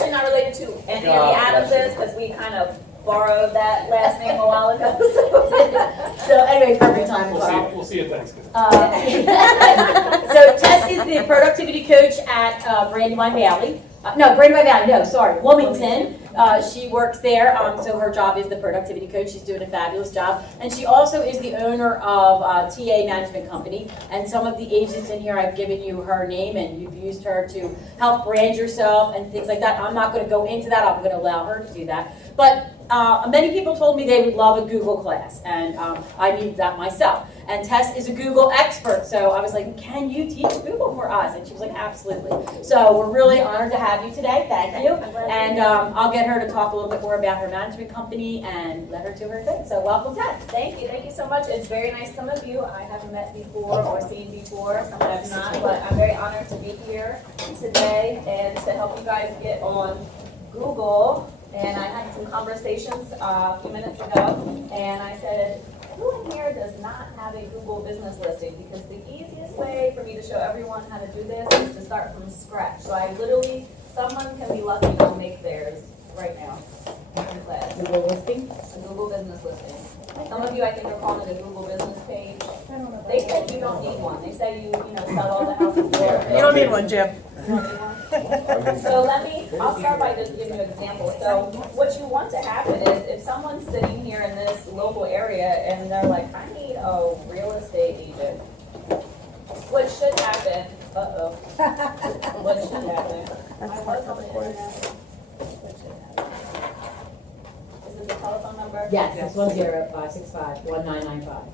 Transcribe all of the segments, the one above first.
actually not related to any of the Adamses because we kind of borrowed that last name a while ago. So anyway, perfect time. We'll see you at Thanksgiving. So Tess is the productivity coach at Brandywine Valley. Wilmington. She works there, so her job is the productivity coach. She's doing a fabulous job. And she also is the owner of TA Management Company. And some of the agents in here, I've given you her name, and you've used her to help brand yourself and things like that. I'm not going to go into that. I'm going to allow her to do that. But many people told me they would love a Google class, and I need that myself. And Tess is a Google expert, so I was like, can you teach Google for us? And she was like, absolutely. So we're really honored to have you today. Thank you. And I'll get her to talk a little bit more about her management company and let her do her thing. So welcome, Tess. Thank you so much. It's very nice. Some of you I haven't met before or seen before, some I've not, but I'm very honored to be here today and to help you guys get on Google. And I had some conversations a few minutes ago, and I said, who in here does not have a Google business listing? Because the easiest way for me to show everyone how to do this is to start from scratch. So I literally, someone can be lucky to make theirs right now in class. Google listing? A Google business listing. Some of you, I think, are calling it a Google business page. They said you don't need one. They say you sell all the houses. You don't need one, Jim. So I'll start by just giving you an example. So what you want to happen is if someone's sitting here in this local area and they're like, I need a real estate agent. What should happen, what should happen? Is this the telephone number? Yes, it's 1-0-565-1995.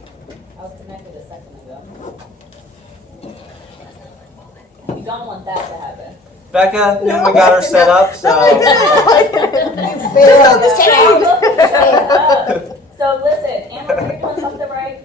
I was connected a second ago. You don't want that to happen. Becca, we got her set up, so. So listen, Amber, you're doing something right.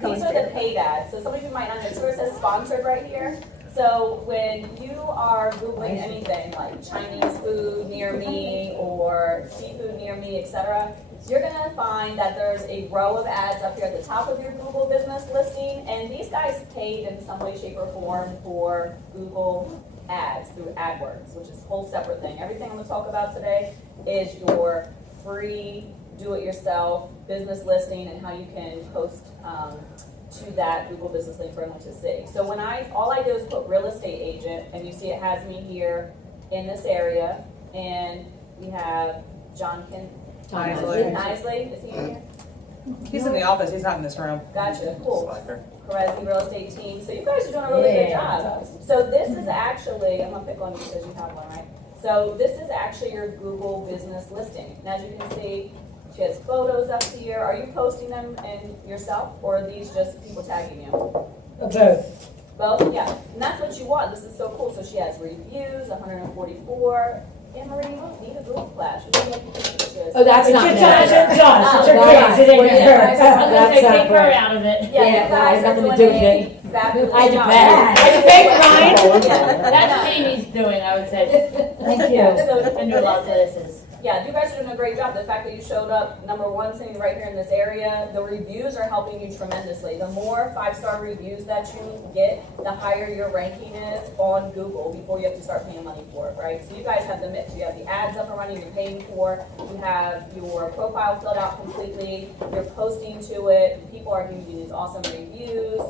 These are the paid ads. So some of you might not know. So it says sponsored right here. So when you are Googling anything like Chinese food near me or seafood near me, etc., you're going to find that there's a row of ads up here at the top of your Google business listing. And these guys paid in some way, shape, or form for Google ads through AdWords, which is a whole separate thing. Everything I'm going to talk about today is your free do-it-yourself business listing and how you can post to that Google business link for everyone to see. So when all I do is put real estate agent, and you see it has me here in this area, and we have John Isley. Is he in here? He's in the office. He's not in this room. Gotcha. Cool. Carezzi Real Estate Team. So you guys are doing a really good job. So this is actually, I'm going to pick on you because you have one, right? So this is actually your Google business listing. And as you can see, she has photos up here. Are you posting them in yourself, or are these just people tagging you? Both. Both? Yeah. And that's what you want. This is so cool. So she has reviews, 144. Anne-Marie, you don't need a Google class. Oh, that's not It's your kids. It ain't her. I'm going to say take her out of it. Yeah, you guys are doing a fabulous I job. had to pay for Yeah. That's what Amy's doing, I would say. Thank you. So And do a lot of places. yeah, you guys are doing a great job. The fact that you showed up, number one, sitting right here in this area, the reviews are helping you tremendously. The more 5-star reviews that you get, the higher your ranking is on Google before you have to start paying money for it, right? So you guys have the mix. You have the ads up and running you're paying for. You have your profile filled out completely. You're posting to it. People are giving you these awesome reviews.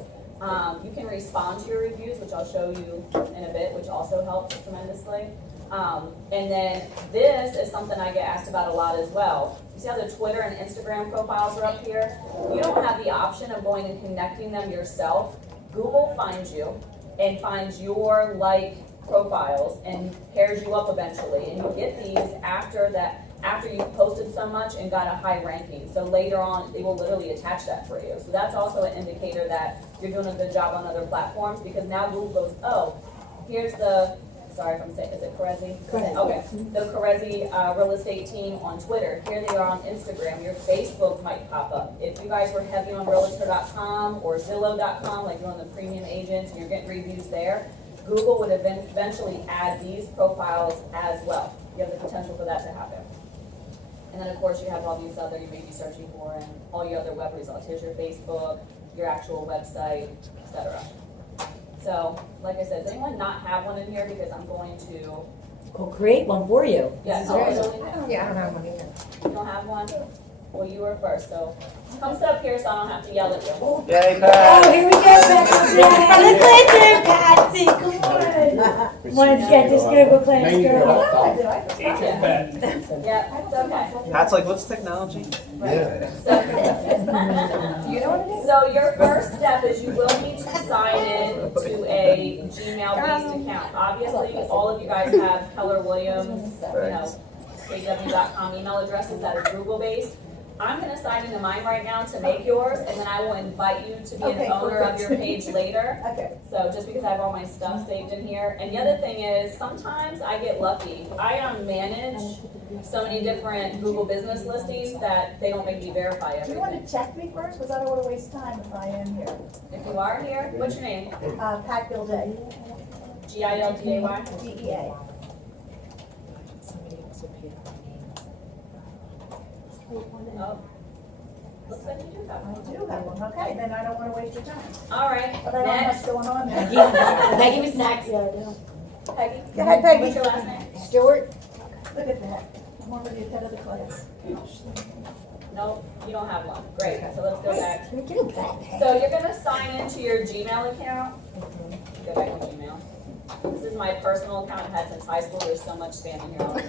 You can respond to your reviews, which I'll show you in a bit, which also helps tremendously. And then this is something I get asked about a lot as well. You see how the Twitter and Instagram profiles are up here? You don't have the option of going and connecting them yourself. Google finds you and finds your profiles and pairs you up eventually. And you get these after you've posted so much and got a high ranking. So later on, they will literally attach that for you. So that's also an indicator that you're doing a good job on other platforms, because now Google goes, oh, here's the, sorry if I'm saying, is it Carezzi? Okay, the Carezzi Real Estate Team on Twitter. Here they are on Instagram. Your Facebook might pop up. If you guys were heavy on Realtor.com or Zillow.com, like you're on the premium agents and you're getting reviews there, Google would eventually add these profiles as well. You have the potential for that to happen. And then, of course, you have all these other you may be searching for and all your other web results. Here's your Facebook, your actual website, etc. So, like I said, does anyone not have one in here? Because I'm going to create one for you. Yeah, This is great. really? Yeah, I don't have one either. You don't have one? Well, you were first, so come sit up here so I don't have to yell at you. Yay, Oh, Pat. here we go, Patsy. Come on. Wanted to get this Google class girl. Yeah, it's okay. Pat's like, what's technology? You know what it is? So your first step is you will need to sign in to a Gmail-based account. Obviously, all of you guys have Keller Williams, kw.com email addresses that are Google-based. I'm gonna sign into mine right now to make yours, and then I will invite you to be Okay, an owner of perfect. your page later. Okay. So just because I have all my stuff saved in here. And the other thing is, sometimes I get lucky. I manage so many different Google business listings that they don't make me verify Do you everything. want to check me first? Because I don't want to waste time if I am here. If you are here, what's your name? Pat Gilday, Gilday? DEA. Oh. Looks like you do have I one. do have one. Okay, then I don't want to waste your time. All right, But I don't know what's next. going on there. Peggy was next. Peggy? Go ahead, Peggy. What's your last name? Stewart. Look at that. I'm already ahead of the class. Nope, you don't have one. Great, so let's go back. Can we get him back? So you're gonna sign into your Gmail account. Go back to Gmail. This is my personal account I've had since high school. There's so much spam in here already.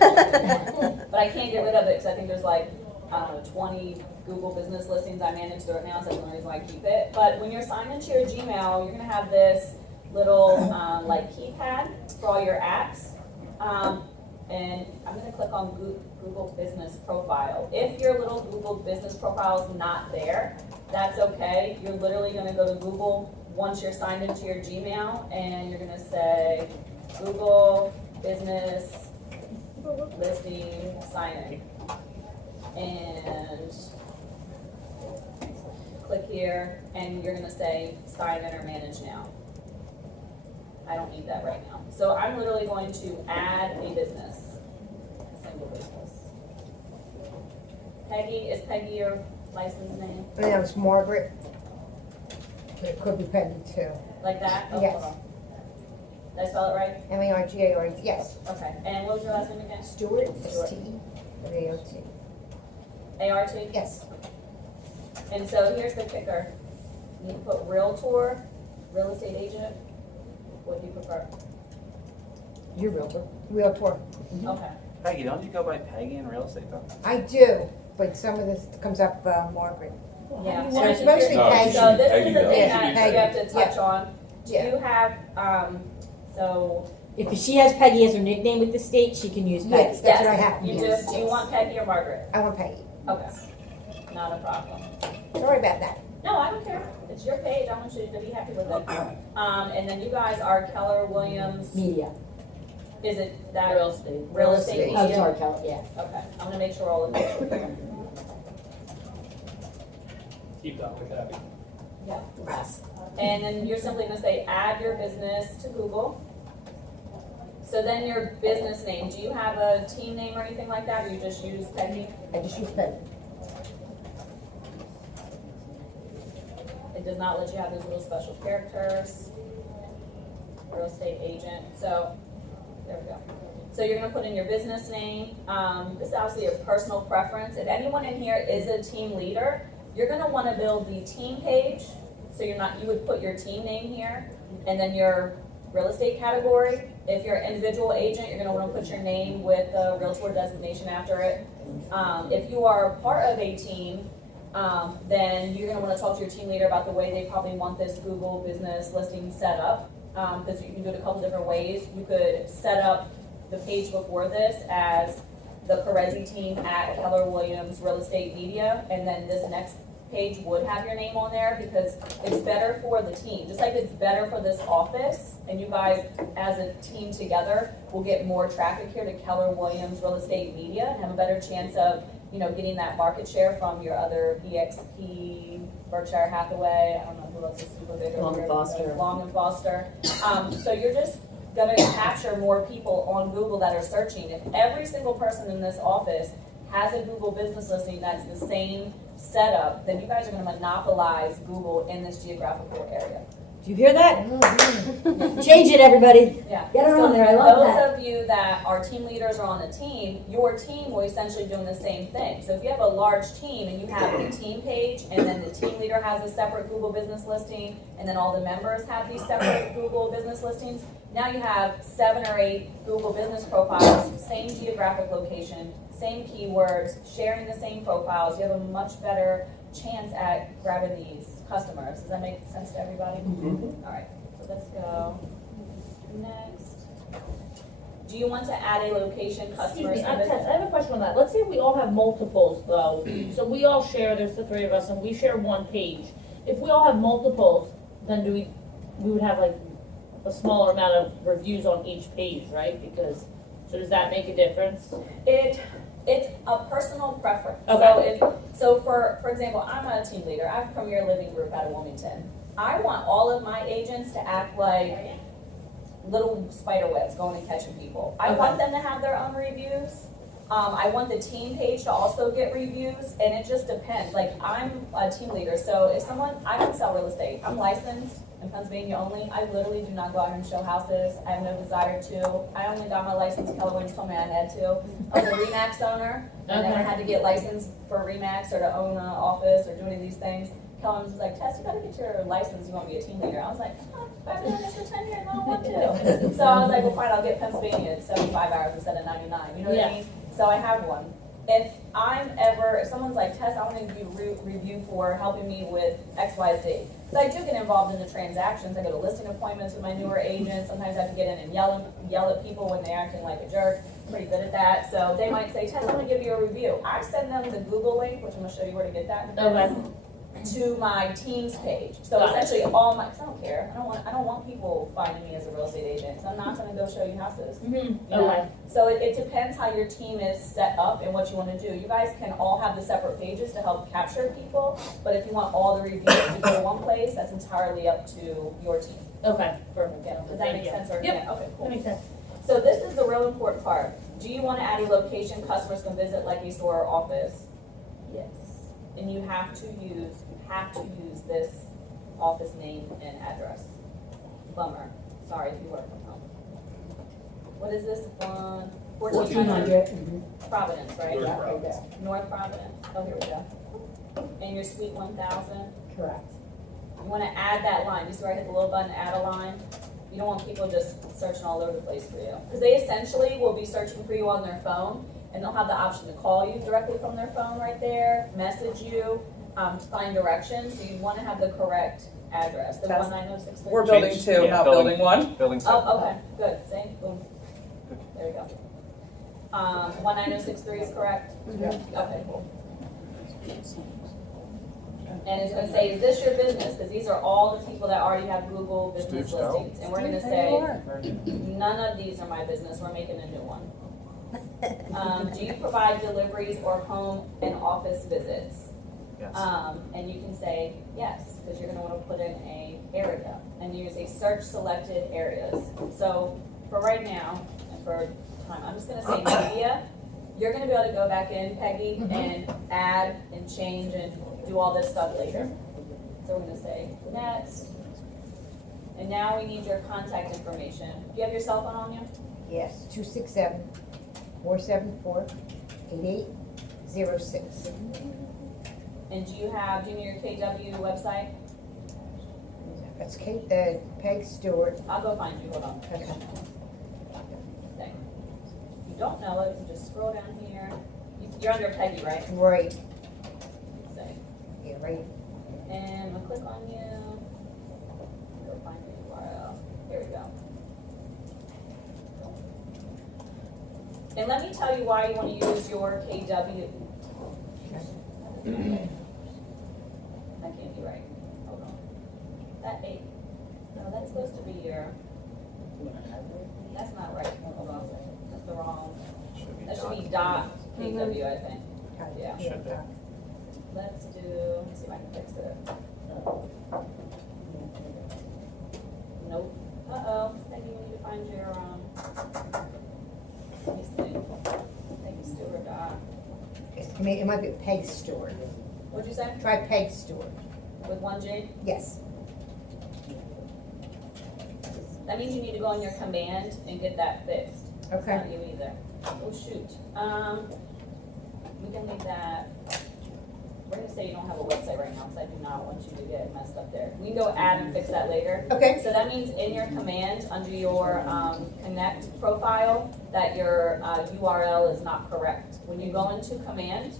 But I can't get rid of it because I think there's like, I don't know, 20 Google business listings I manage through it now, so that's the only reason why I keep it. But when you're signed into your Gmail, you're gonna have this little like keypad for all your apps. And I'm gonna click on Google Business Profile. If your little Google Business Profile is not there, that's okay. You're literally gonna go to Google once you're signed into your Gmail, and you're gonna say Google Business Listing Sign In. And click here, and you're gonna say Sign In or Manage Now. I don't need that right now. So I'm literally going to add a business, a single business. Peggy, is Peggy your license name? Yeah, it's Margaret. It could be Peggy too. Like that? Oh, Yes. hold on. Did I spell it right? M-A-R-G-A-R-E, yes. Okay, and what was your last name again? Stewart, Stewart. S-T-A-O-T. A-R-T? Yes. And so here's the kicker. You can put Realtor, real estate agent. What do you prefer? You're Realtor. Okay. Peggy, don't you go by Peggy in real estate though? I do, but some of this comes up Margaret. Yeah. So it's mostly No, Peggy. So this is Peggy the does. thing Yeah, that Peggy. you have to touch Yeah. on. Do Yeah. you have, so, If she has Peggy as her nickname with the state, she can use Peggy. Yes, that's what I yes, have. you do. Do you want Peggy or Margaret? I want Peggy. Okay, not a problem. Sorry about that. No, I don't care. It's your page. I want you to be happy with it. And then you guys are Keller Williams. Media. Is it that? Real estate. Real estate Oh, media? sorry, Kelly, yeah. Okay, I'm gonna make sure all of this are here. Keep that with Abby. Yes. And then you're simply gonna say, add your business to Google. So then your business name, do you have a team name or anything like that, or you just use Peggy? I just use Peggy. It does not let you have those little special characters. Real estate agent, so, there we go. So you're gonna put in your business name. This is obviously your personal preference. If anyone in here is a team leader, you're gonna wanna build the team page. So you would put your team name here, and then your real estate category. If you're an individual agent, you're gonna wanna put your name with the Realtor designation after it. If you are part of a team, then you're gonna wanna talk to your team leader about the way they probably want this Google business listing set up. Because you can do it a couple different ways. You could set up the page before this as the Perezzi team at Keller Williams Real Estate Media, and then this next page would have your name on there because it's better for the team. Just like it's better for this office, and you guys as a team together will get more traffic here to Keller Williams Real Estate Media and have a better chance of, getting that market share from your other EXP, Berkshire Hathaway, I don't know who else is super big over Long here. and Foster. Long and Foster. So you're just gonna capture more people on Google that are searching. If every single person in this office has a Google business listing that's the same setup, then you guys are gonna monopolize Google in this geographical area. Do you hear that? Mm-hmm. Change it, everybody. Yeah. Get her So on there, I love that. Those of you that are team leaders or on a team, your team will essentially doing the same thing. So if you have a large team and you have a team page, and then the team leader has a separate Google business listing, and then all the members have these separate Google business listings, now you have 7 or 8 Google business profiles, same geographic location, same keywords, sharing the same profiles. You have a much better chance at grabbing these customers. Does that make sense to everybody? All right, so let's go next. Do you want to add a location, Excuse customers, me, and Tess, business? I have a question on that. Let's say we all have multiples though. So we all share, there's the 3 of us, and we share one page. If we all have multiples, then we would have like a smaller amount of reviews on each page, right? Because, so does that make a difference? It's a personal preference. Okay. So for example, I'm a team leader. I have Premier Living Group out of Wilmington. I want all of my agents to act like little spider webs going and catching people. I want them to have their own reviews. I want the team page to also get reviews, and it just depends. Like, I'm a team leader, so if I don't sell real estate. I'm licensed in Pennsylvania only. I literally do not go out and show houses. I have no desire to. I only got my license, Keller told me I had to. I was a RE/MAX owner. I never had to get licensed for RE/MAX or to own an office or do any of these things. Keller was like, Tess, you gotta get your license, you wanna be a team leader. I was like, oh, I've been doing this for 10 years, I don't want to. So I was like, well, fine, I'll get Pennsylvania at 75 hours instead of 99, you know what I mean? So I have one. If someone's like, Tess, I want to do review for helping me with XYZ. So I do get involved in the transactions. I go to listing appointments with my newer agents. Sometimes I have to get in and yell at people when they're acting like a jerk. I'm pretty good at that. So they might say, Tess, I want to give you a review. I send them the Google link, which I'm going to show you where to get that in a minute, to my team's page. So Got it. essentially all my, 'cause I don't care. I don't want people finding me as a real estate agent. So I'm not going to go show you houses. You know? Okay. So it depends how your team is set up and what you want to do. You guys can all have the separate pages to help capture people, but if you want all the reviews to go to one place, that's entirely up to your team. Okay, perfect. Yeah, does that Thank make you. sense? Or Yep. yeah, okay, That cool. makes sense. So this is the real important part. Do you want to add a location customers can visit, like a store or office? Yes. And you have to use this office name and address. Bummer. Sorry if you work from home. What is this one? 1400 Providence, right? Yeah, right there. North Providence. Oh, here we go. And your suite 1000. Correct. You want to add that line. You see where I hit the little button, add a line? You don't want people just searching all over the place for you. Because they essentially will be searching for you on their phone, and they'll have the option to call you directly from their phone right there, message you, find directions. So you want to have the correct address, the That's- 19063. We're building Change- 2, yeah, not building 1. Building 2. Oh, okay, good, see, boom. There we go. 19063 is correct? Yeah. Okay, cool. And it's gonna say, is this your business? Because these are all the people that already have Google business Steve Stowe. listings. And we're gonna say, none of these are my business, we're making a new one. Do you provide deliveries or home and office visits? Yes. And you can say yes, because you're gonna wanna put in a area, and use a search selected areas. So for right now, and for time, I'm just gonna say media. You're gonna be able to go back in, Peggy, and add and change and do all this stuff later. So we're gonna say next. And now we need your contact information. Do you have your cell phone on you? Yes, 267-474-8806. And do you need your KW website? That's Kate, Peg Stewart. I'll go find you, hold on. Okay. If you don't know it, you just scroll down here. You're under Peggy, right? Right, Say. yeah, right. And we'll click on you. Go find the URL. Here we go. And let me tell you why you want to use your KW. That can't be right. Hold on. That 8. No, that's supposed to be your. That's not right. Hold on. That's the wrong. That should be dot KW, I think. Yeah. Should be. Let's do, let me see if I can fix it. Nope. Uh-oh, Peggy, you need to find your, let me see. Peggy Stewart dot. It might be Peg Stewart. What'd you say? Try Peg Stewart. With 1 G? Yes. That means you need to go on your command and get that fixed. It's Okay. not you either. Oh, shoot. We can leave that. We're gonna say you don't have a website right now, because I do not want you to get messed up there. We can go add and fix that later. Okay. So that means in your command, under your connect profile, that your URL is not correct. When you go into command,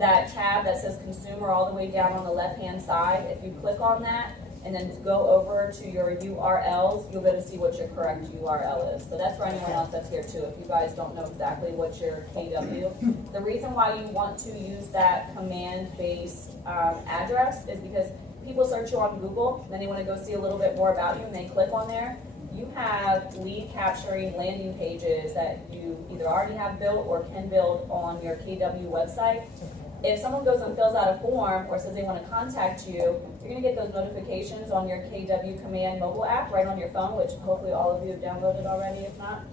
that tab that says consumer all the way down on the left-hand side, if you click on that and then go over to your URLs, you'll be able to see what your correct URL is. So that's for anyone else that's here too, if you guys don't know exactly what your KW. The reason why you want to use that command-based address is because people search you on Google, then they want to go see a little bit more about you, and they click on there. You have lead capturing landing pages that you either already have built or can build on your KW website. If someone goes and fills out a form or says they want to contact you, you're going to get those notifications on your KW Command mobile app right on your phone, which hopefully all of you have downloaded already. If not,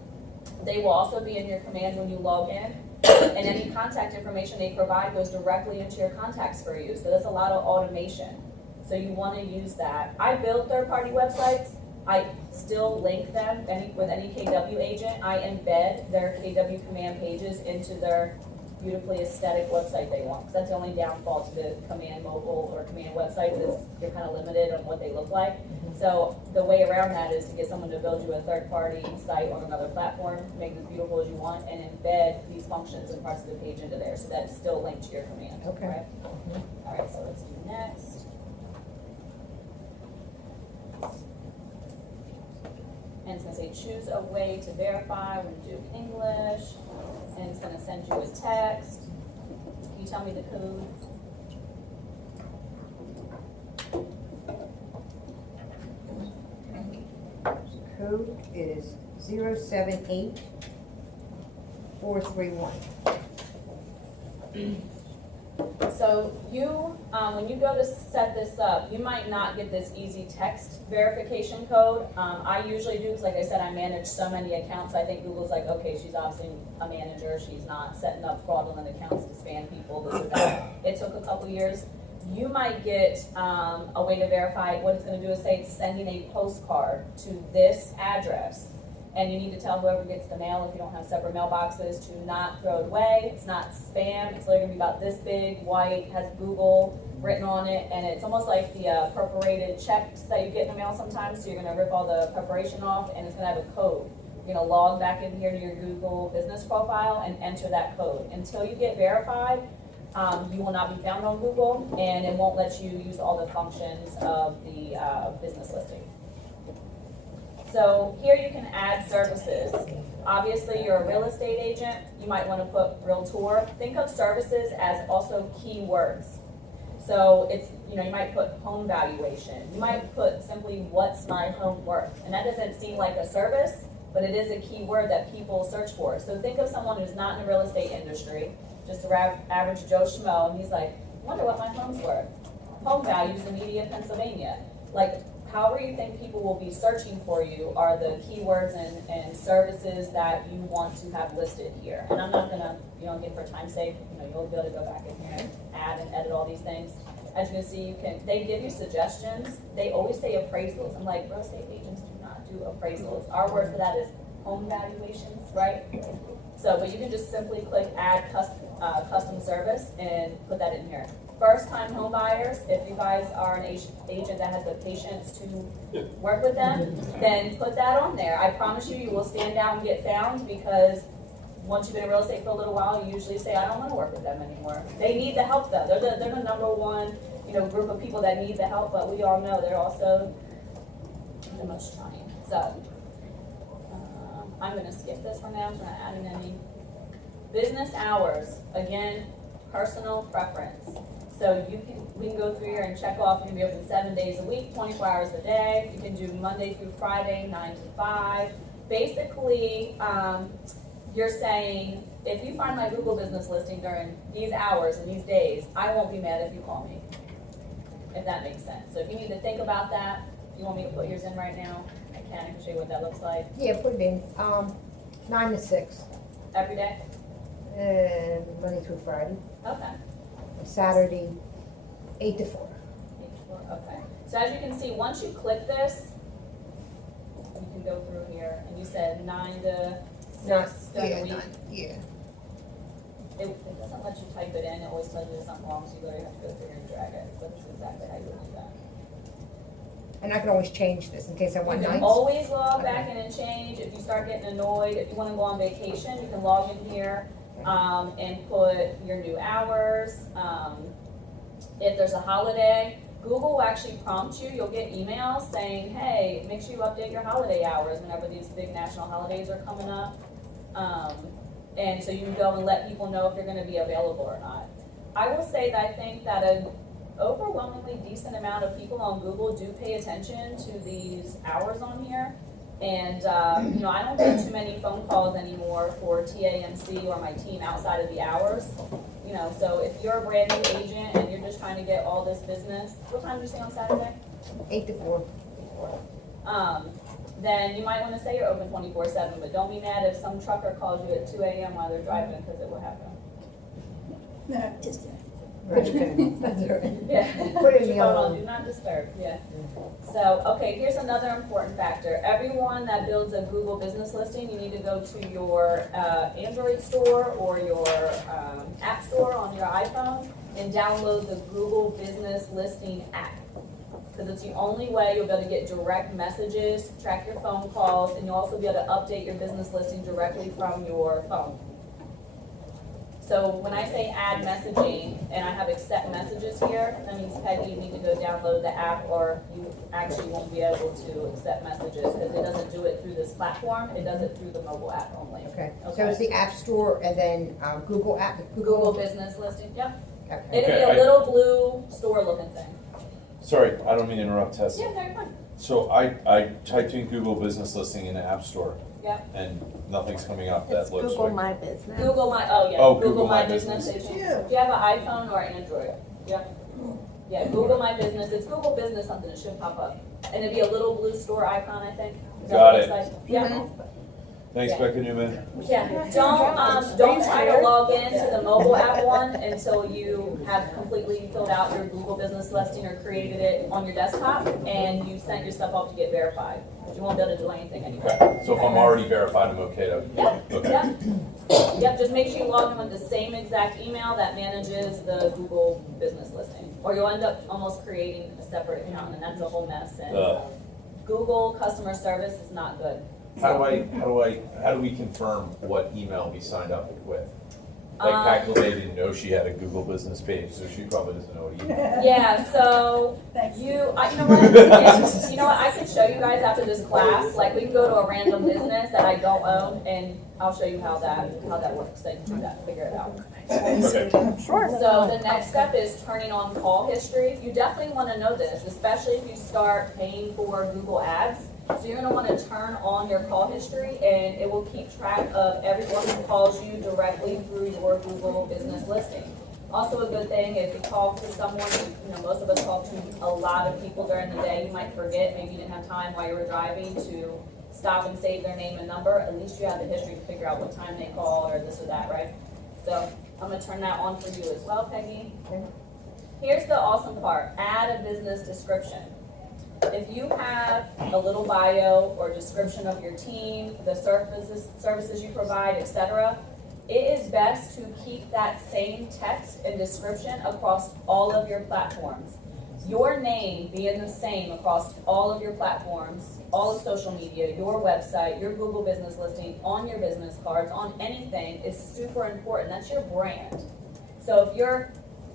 they will also be in your command when you log in. And any contact information they provide goes directly into your contacts for you. So that's a lot of automation. So you want to use that. I build third-party websites. I still link them with any KW agent. I embed their KW Command pages into their beautifully aesthetic website they want. Because that's the only downfall to the command mobile or command websites is you're kind of limited on what they look like. So the way around that is to get someone to build you a third-party site on another platform, make it as beautiful as you want, and embed these functions and parts of the page into there. So that's still linked to your command. Okay. Right? All right, so let's do next. And it's gonna say choose a way to verify. We're gonna do English, and it's gonna send you a text. Can you tell me the code? Code is 078431. So you, when you go to set this up, you might not get this easy text verification code. I usually do, because like I said, I manage so many accounts. I think Google's like, okay, she's obviously a manager. She's not setting up fraudulent accounts to spam people, this or that. It took a couple years. You might get a way to verify. What it's going to do is say it's sending a postcard to this address. And you need to tell whoever gets the mail, if you don't have separate mailboxes, to not throw it away. It's not spam. It's literally going to be about this big, white, has Google written on it. And it's almost like the perforated checks that you get in the mail sometimes. So you're going to rip all the perforation off, and it's going to have a code. You're going to log back in here to your Google business profile and enter that code. Until you get verified, you will not be found on Google, and it won't let you use all the functions of the business listing. So here you can add services. Obviously, you're a real estate agent. You might want to put realtor. Think of services as also keywords. So it's, you might put home valuation. You might put simply what's my home worth. And that doesn't seem like a service, but it is a keyword that people search for. So think of someone who's not in the real estate industry, just an average Joe Schmo, and he's like, wonder what my home's worth. Home values in Media, Pennsylvania. Like, however you think people will be searching for you are the keywords and services that you want to have listed here. And I'm not gonna, again, for time's sake, you'll be able to go back in here and add and edit all these things. As you can see, they give you suggestions. They always say appraisals. I'm like, real estate agents do not do appraisals. Our word for that is home valuations, right? So, but you can just simply click add custom service and put that in here. First-time home buyers, if you guys are an agent that has the patience to work with them, then put that on there. I promise you, you will stand out and get found, because once you've been in real estate for a little while, you usually say, I don't want to work with them anymore. They need the help though. They're the number one, group of people that need the help, but we all know they're also the most trying. So I'm going to skip this for now. I'm not adding any. Business hours, again, personal preference. So we can go through here and check off. You can be open 7 days a week, 24 hours a day. You can do Monday through Friday, 9 to 5. Basically, you're saying, if you find my Google business listing during these hours and these days, I won't be mad if you call me, if that makes sense. So if you need to think about that, if you want me to put yours in right now, I can show you what that looks like. Yeah, put it in, 9 to 6, Every day? Monday through Friday. Okay. Saturday, 8 to 4. Okay. So as you can see, once you click this, you can go through here, and you said 9 to 6 during the week. Yeah. It doesn't let you type it in, it always tells you there's something wrong, so you literally have to go through here and drag it, but it's exactly how you would do that. And I can always change this in case I want You can nights. always log back in and change, if you start getting annoyed, if you wanna go on vacation, you can log in here, and put your new hours. If there's a holiday, Google will actually prompt you, you'll get emails saying, hey, make sure you update your holiday hours whenever these big national holidays are coming up. And so you can go and let people know if you're gonna be available or not. I will say that I think that an overwhelmingly decent amount of people on Google do pay attention to these hours on here. And, you know, I don't get too many phone calls anymore for TAMC or my team outside of the hours. You know, so if you're a brand new agent and you're just trying to get all this business, what time did you say on Saturday? 8 to 4. Then you might wanna say you're open 24/7, but don't be mad if some trucker calls you at 2 AM while they're driving, because it will happen. Put your phone. That's all right. Yeah. Put it in your the phone other on, one. do not disturb, yeah. So, okay, here's another important factor. Everyone that builds a Google business listing, you need to go to your Android store or your app store on your iPhone and download the Google Business Listing app. Because it's the only way you'll be able to get direct messages, track your phone calls, and you'll also be able to update your business listing directly from your phone. So when I say add messaging and I have accept messages here, that means Peggy, you need to go download the app or you actually won't be able to accept messages because it doesn't do it through this platform, it does it through the mobile app only. Okay, so it's the App Store and then Google app, Google Business Listing, yep. Okay. It'll be Okay, a little blue store looking thing. Sorry, I don't mean to interrupt, Tess. Yeah, no, you're fine. So I typed in Google Business Listing in the App Store Yep. and nothing's coming up that It's looks Google like. My Business. Google My, oh yeah, Oh, Google My Business. Business. Do you have an iPhone or Android? Yep. Yeah, Google My Business, it's Google Business something, it should pop up. And it'd be a little blue store icon, I think. Is that Got what it. looks like? Yeah. Thanks, Yeah. Becca Newman. Yeah, don't try to log into the mobile app one until you have completely filled out your Google Business Listing or created it on your desktop and you sent your stuff off to get verified. You won't be able to do anything anymore. Okay, so if I'm already verified, I'm okay to, Yep, okay. yep. Yep, just make sure you log in with the same exact email that manages the Google Business Listing. Or you'll end up almost creating a separate account and that's a whole mess. And Google customer service is not good. How do we confirm what email we signed up with? Like Um, Packley didn't know she had a Google business page, so she probably doesn't know what email. Yeah, so you know what? Yeah, you know what? I can show you guys after this class. Like we can go to a random business that I don't own, and I'll show you how that works. So you can do that, figure it out. Okay. So the next step is turning on call history. You definitely want to know this, especially if you start paying for Google Ads. So you're going to want to turn on your call history, and it will keep track of everyone who calls you directly through your Google business listing. Also a good thing, if you talk to someone, you know, most of us talk to a lot of people during the day, you might forget, maybe you didn't have time while you were driving to stop and save their name and number. At least you have the history to figure out what time they called or this or that, right? So I'm going to turn that on for you as well, Peggy. Here's the awesome part, add a business description. If you have a little bio or description of your team, the services you provide, etc., it is best to keep that same text and description across all of your platforms. Your name being the same across all of your platforms, all of social media, your website, your Google business listing, on your business cards, on anything is super important. That's your brand. So if you're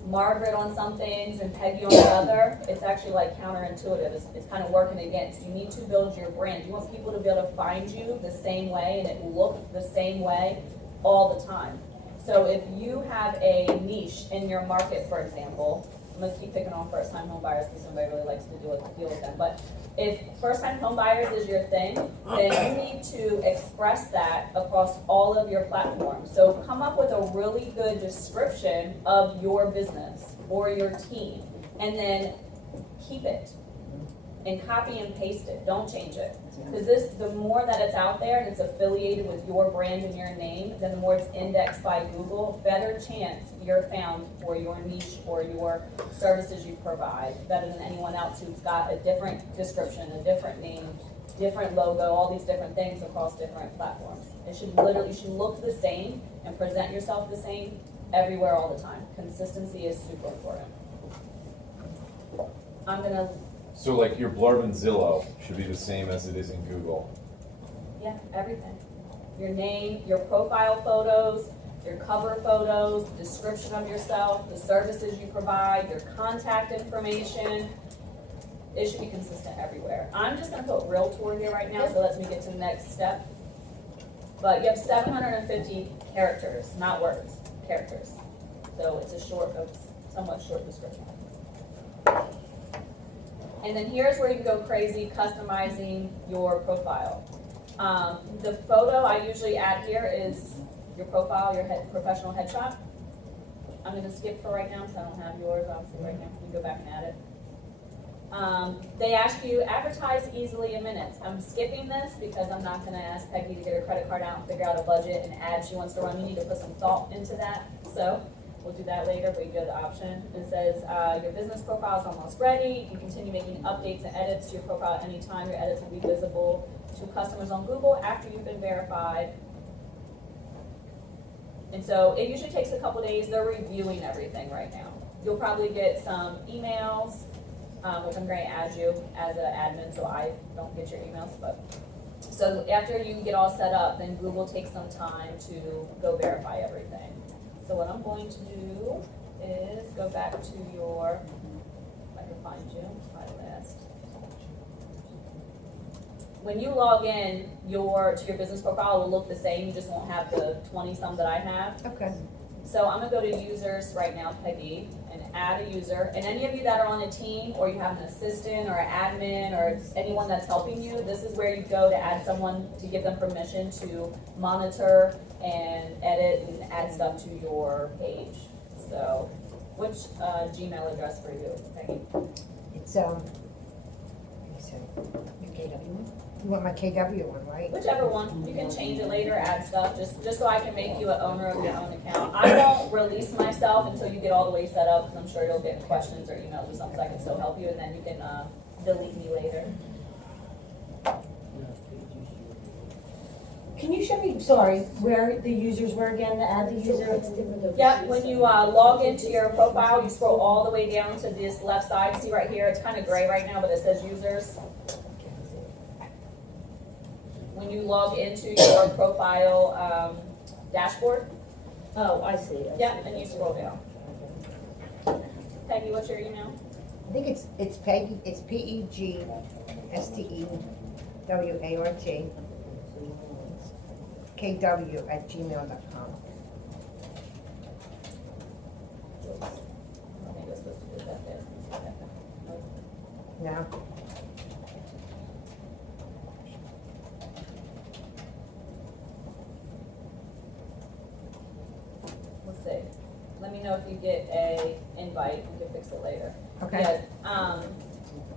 Margaret on some things and Peggy on the other, it's actually like counterintuitive. It's kind of working against. You need to build your brand. You want people to be able to find you the same way and it look the same way all the time. So if you have a niche in your market, for example, I'm gonna keep picking on first-time home buyers because somebody really likes to deal with them. But if first-time home buyers is your thing, then you need to express that across all of your platforms. So come up with a really good description of your business or your team, and then keep it and copy and paste it. Don't change it. Because the more that it's out there and it's affiliated with your brand and your name, then the more it's indexed by Google, better chance you're found for your niche or your services you provide, better than anyone else who's got a different description, a different name, different logo, all these different things across different platforms. It should literally, you should look the same and present yourself the same everywhere all the time. Consistency is super important. I'm gonna, So like your blurb in Zillow should be the same as it is in Google. yeah, everything. Your name, your profile photos, your cover photos, description of yourself, the services you provide, your contact information. It should be consistent everywhere. I'm just gonna put Realtor here right now, so lets me get to the next step. But you have 750 characters, not words, characters. So it's a somewhat short description. And then here's where you can go crazy customizing your profile. The photo I usually add here is your profile, your professional headshot. I'm gonna skip for right now because I don't have yours, obviously, right now. You can go back and add it. They ask you, advertise easily in minutes. I'm skipping this because I'm not gonna ask Peggy to get her credit card out and figure out a budget and ad she wants to run. You need to put some thought into that. So we'll do that later, but you go to the option. It says, your business profile is almost ready. You can continue making updates and edits to your profile at any time. Your edits will be visible to customers on Google after you've been verified. And so it usually takes a couple days. They're reviewing everything right now. You'll probably get some emails, which I'm going to add you as an admin so I don't get your emails. But so after you get all set up, then Google takes some time to go verify everything. So what I'm going to do is go back to your, if I can find you, my list. When you log in to your business profile, it will look the same. You just won't have the 20-some that I have. Okay. So I'm gonna go to users right now, Peggy, and add a user. And any of you that are on a team, or you have an assistant or an admin or anyone that's helping you, this is where you go to add someone to give them permission to monitor and edit and add stuff to your page. So, which Gmail address for you, Peggy? It's, let me see, your KW one? You want my KW one, right? Whichever one. You can change it later, add stuff, just so I can make you an owner of your own account. I won't release myself until you get all the way set up, because I'm sure you'll get questions or emails or something, so I can still help you, and then you can delete me later. Can you show me, sorry, where the users were again, to add the user? Yep, when you log into your profile, you scroll all the way down to this left side. See right here, it's kind of gray right now, but it says users. When you log into your profile dashboard, Oh, I see. yep, and you scroll down. Peggy, what's your email? I think it's Peggy, it's PEGSTEWART, KW@gmail.com. Oops. I think I was supposed to put that there. No? Let's see. Let me know if you get a invite. We can fix it later. Okay.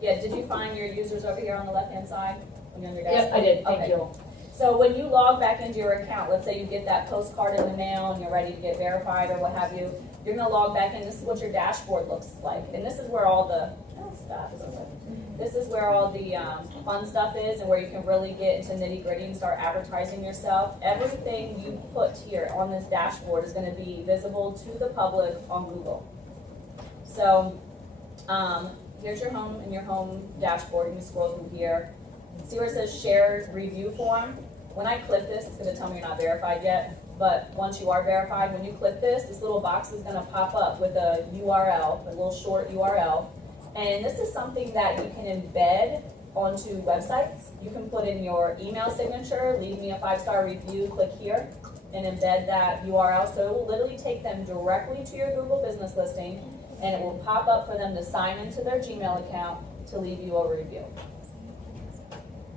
Yeah, did you find your users over here on the left-hand side? When you're on your Yep, dashboard? I did, thank Okay, you. cool. So when you log back into your account, let's say you get that postcard in the mail and you're ready to get verified or what have you, you're gonna log back in. This is what your dashboard looks like. And this is where all the, this is where all the fun stuff is, and where you can really get into nitty gritty and start advertising yourself. Everything you put here on this dashboard is gonna be visible to the public on Google. So, here's your home and your home dashboard. You can scroll through here. See where it says shared review form? When I click this, it's gonna tell me you're not verified yet. But once you are verified, when you click this little box is gonna pop up with a URL, a little short URL. And this is something that you can embed onto websites. You can put in your email signature, leave me a 5-star review, click here, and embed that URL. So it will literally take them directly to your Google business listing, and it will pop up for them to sign into their Gmail account to leave you a review.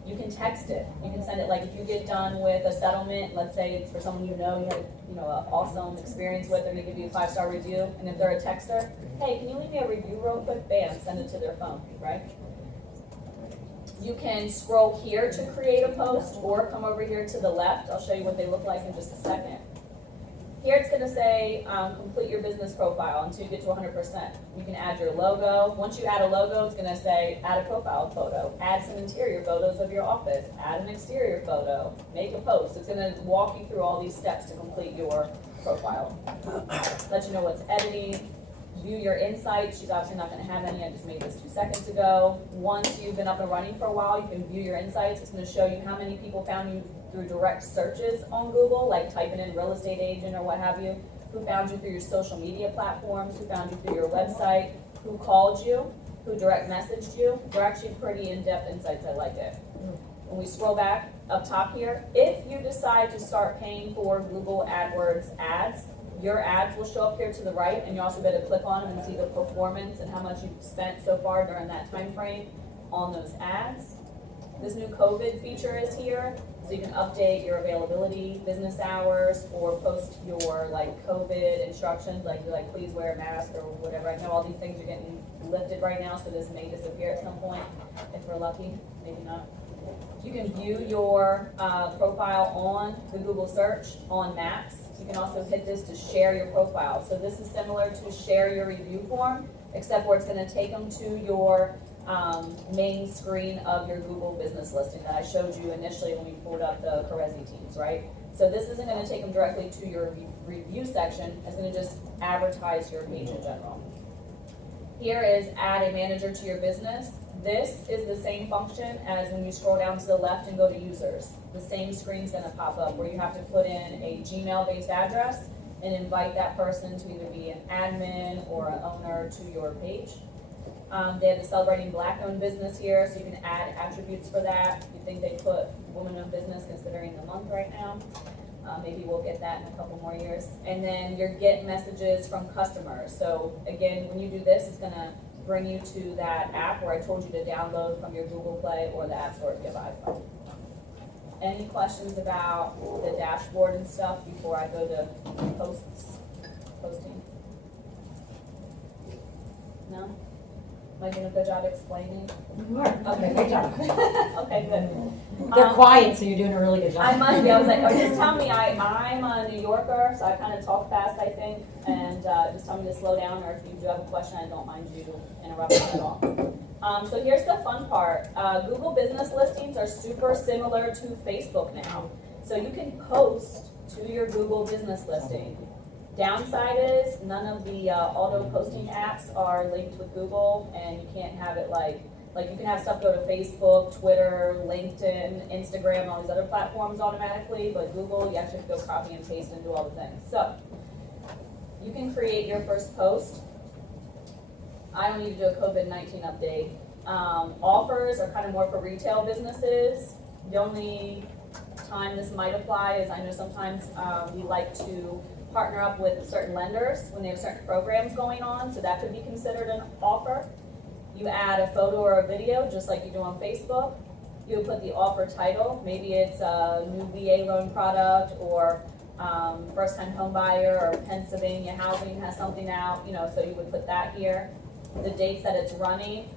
You can text it. You can send it, like if you get done with a settlement, let's say it's for someone you had an awesome experience with, they're gonna give you a 5-star review, and if they're a texter, hey, can you leave me a review real quick? Bam, send it to their phone, right? You can scroll here to create a post, or come over here to the left. I'll show you what they look like in just a second. Here it's gonna say, complete your business profile until you get to 100%. You can add your logo. Once you add a logo, it's gonna say, add a profile photo, add some interior photos of your office, add an exterior photo, make a post. It's gonna walk you through all these steps to complete your profile. Let you know what's editing, view your insights. She's obviously not gonna have any, I just made this 2 seconds ago. Once you've been up and running for a while, you can view your insights. It's gonna show you how many people found you through direct searches on Google, like typing in real estate agent or what have you, who found you through your social media platforms, who found you through your website, who called you, who direct messaged you. They're actually pretty in-depth insights, I like it. When we scroll back up top here, if you decide to start paying for Google AdWords ads, your ads will show up here to the right, and you also better click on them and see the performance and how much you've spent so far during that time frame on those ads. This new COVID feature is here, so you can update your availability, business hours, or post your like COVID instructions, like you're like, please wear a mask or whatever. I know all these things are getting lifted right now, so this may disappear at some point, if we're lucky, maybe not. You can view your profile on the Google search on Maps. You can also hit this to share your profile. So this is similar to share your review form, except where it's gonna take them to your main screen of your Google business listing that I showed you initially when we pulled up the Carezi teams, right? So this isn't gonna take them directly to your review section, it's gonna just advertise your page in general. Here is add a manager to your business. This is the same function as when you scroll down to the left and go to users. The same screen's gonna pop up where you have to put in a Gmail-based address and invite that person to either be an admin or an owner to your page. They have the celebrating Black-owned business here, so you can add attributes for that. You think they put woman-owned business considering the month right now. Maybe we'll get that in a couple more years. And then your get messages from customers. So again, when you do this, it's gonna bring you to that app where I told you to download from your Google Play or the App Store if you have iPhone. Any questions about the dashboard and stuff before I go to posting? No? Am I doing a good job explaining? You are. Okay, Good job. Okay, good. They're quiet, so you're doing a really good job. I must be. I was like, oh, just tell me. I'm a New Yorker, so I kind of talk fast, I think, and just tell me to slow down, or if you do have a question, I don't mind you interrupting at all. So here's the fun part. Google business listings are super similar to Facebook now. So you can post to your Google business listing. Downside is none of the auto posting apps are linked with Google, and you can't have it like you can have stuff go to Facebook, Twitter, LinkedIn, Instagram, all these other platforms automatically, but Google, you actually have to go copy and paste and do all the things. So you can create your first post. I don't need to do a COVID-19 update. Offers are kind of more for retail businesses. The only time this might apply is I know sometimes we like to partner up with certain lenders when they have certain programs going on, so that could be considered an offer. You add a photo or a video, just like you do on Facebook. You put the offer title, maybe it's a new VA loan product, or first-time home buyer, or Pennsylvania Housing has something out, so you would put that here. The dates that it's running,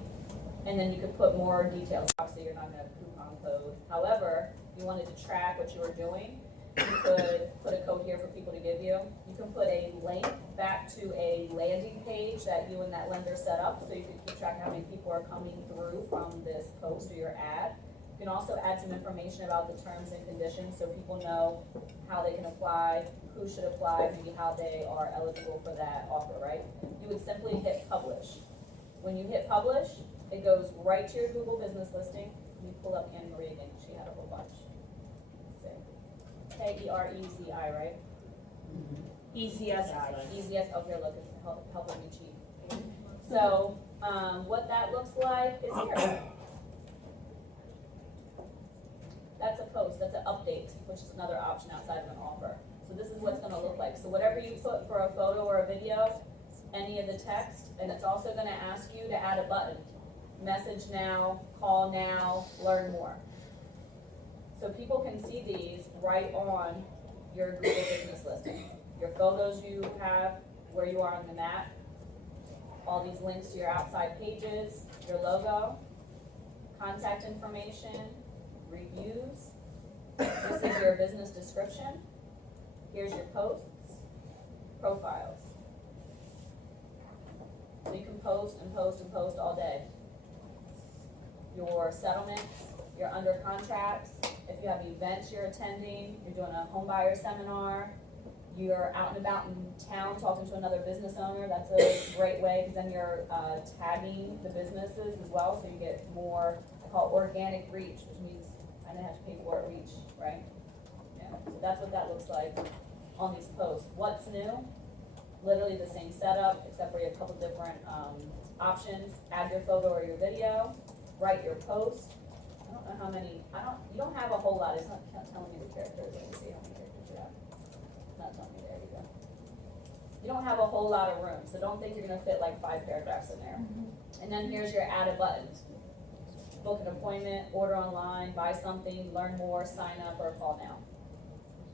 and then you could put more details. Obviously, you're not gonna have a coupon code. However, you wanted to track what you were doing, you could put a code here for people to give you. You can put a link back to a landing page that you and that lender set up, so you can keep track of how many people are coming through from this post or your ad. You can also add some information about the terms and conditions so people know how they can apply, who should apply, maybe how they are eligible for that offer, right? You would simply hit publish. When you hit publish, it goes right to your Google business listing. Let me pull up Anne Marie again, she had a whole bunch. Kerezi, right? ECSI. Easiest, oh here, look, it's helping me cheat. So, what that looks like is here. That's a post, that's an update, which is another option outside of an offer. So this is what it's gonna look like. So whatever you put for a photo or a video, any of the text, and it's also gonna ask you to add a button. Message now, call now, learn more. So people can see these right on your Google business listing. Your photos you have, where you are on the map, all these links to your outside pages, your logo, contact information, reviews. This is your business description. Here's your posts. profiles. So you can post and post and post all day. Your settlements, your under contracts, if you have events you're attending, you're doing a home buyer seminar, you're out and about in town talking to another business owner, that's a great way, because then you're tagging the businesses as well, so you get more, I call it organic reach, which means I didn't have to pay for it reach, right? Yeah, so that's what that looks like on these posts. What's new? Literally the same setup, except for you have a couple different options. Add your photo or your video, write your post. I don't know how many, you don't have a whole lot, it's not telling me the characters, let me see how many characters you have. It's not telling me, there you go. You don't have a whole lot of room, so don't think you're gonna fit like 5 paragraphs in there. And then here's your added buttons. Book an appointment, order online, buy something, learn more, sign up, or call now.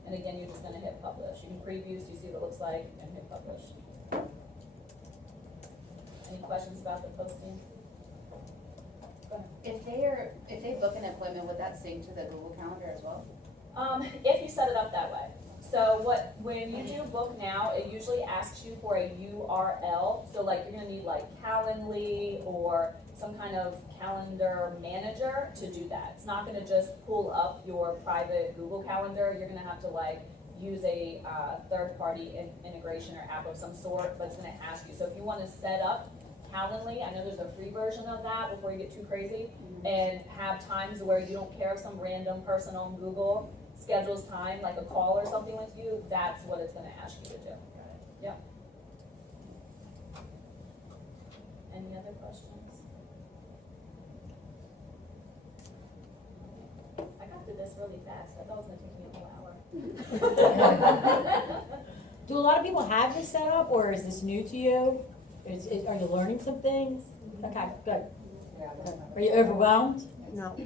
And again, you're just gonna hit publish. You can preview so you see what it looks like and hit publish. Any questions about the posting? Go ahead. If they book an appointment, would that sync to the Google Calendar as well? If you set it up that way. So when you do book now, it usually asks you for a URL. So like you're gonna need like Calendly or some kind of calendar manager to do that. It's not gonna just pull up your private Google Calendar. You're gonna have to like use a third-party integration or app of some sort, but it's gonna ask you. So if you wanna set up Calendly, I know there's a free version of that before you get too crazy, and have times where you don't care if some random person on Google schedules time, like a call or something with you, that's what it's gonna ask you to do. Yep. Any other questions? I got through this really fast, I thought it was gonna take me a whole hour. Do a lot of people have this set up, or is this new to you? Are you learning some things? Okay, good. Are you overwhelmed? No. Okay,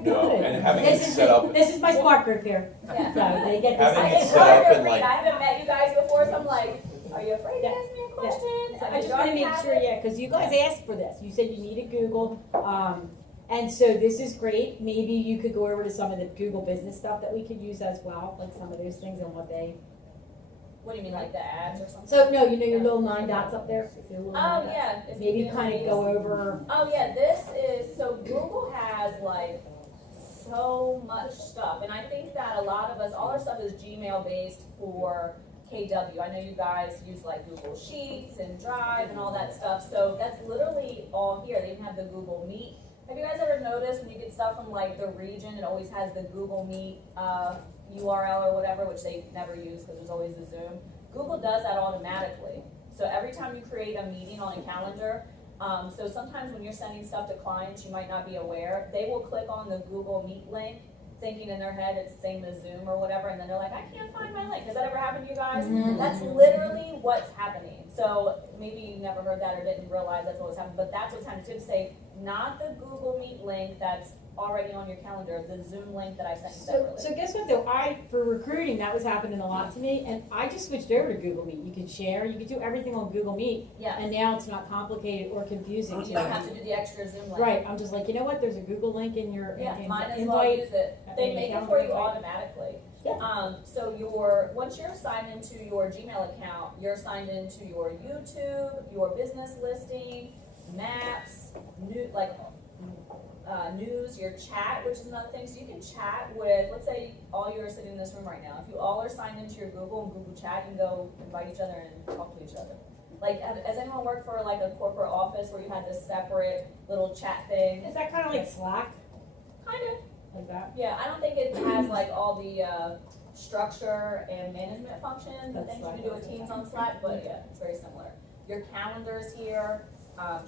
No, good. and having it set up, This is my smart group here. Yeah. So they get this. Having It's it set up hard to in, read, like- I haven't met you guys before, so I'm like, are you afraid to Yeah. ask me a question? So I just want to make sure, yeah, because you guys asked for this. You said you needed Google. And so this is great. Maybe you could go over to some of the Google business stuff that we could use as well, like some of those things and what they. What do you mean, like the ads or something? So no, you know your little 9 dots up there? Your little Oh, 9 dots. yeah. if you Maybe do kind of these. go over. Oh, yeah, this is, so Google has like so much stuff, and I think that a lot of us, all our stuff is Gmail based for KW. I know you guys use like Google Sheets and Drive and all that stuff, so that's literally all here. They even have the Google Meet. Have you guys ever noticed when you get stuff from like the region, it always has the Google Meet URL or whatever, which they never use because there's always the Zoom. Google does that automatically. So every time you create a meeting on a calendar, so sometimes when you're sending stuff to clients, you might not be aware, they will click on the Google Meet link, thinking in their head it's the same as Zoom or whatever, and then they're like, I can't find my link. Has that ever happened to you guys? That's literally what's happening. So maybe you never heard that or didn't realize that's what was happening, but that's what's happening. It's good to say, not the Google Meet link that's already on your calendar, the Zoom link that I sent you separately. So guess what though, for recruiting, that was happening a lot to me, and I just switched over to Google Meet. You can share, you can do everything on Google Meet, Yeah, and now it's not complicated or confusing to you don't have to do the extra Zoom link. Right, I'm just like, you know what, there's a Google link in your Yeah, in might the as well invite. use it. They make it for you automatically. Yeah. So once you're signed into your Gmail account, you're signed into your YouTube, your business listing, maps, news, your chat, which is another thing. So you can chat with, let's say all you are sitting in this room right now. If you all are signed into your Google and Google Chat, you can go invite each other and talk to each other. Like, has anyone worked for like a corporate office where you had this separate little chat thing? Is that kind of like Slack, Kind of. like that? Yeah, I don't think it has like all the structure and management functions and things you can do with Teams on Slack, but yeah, it's very similar. Your calendar's here,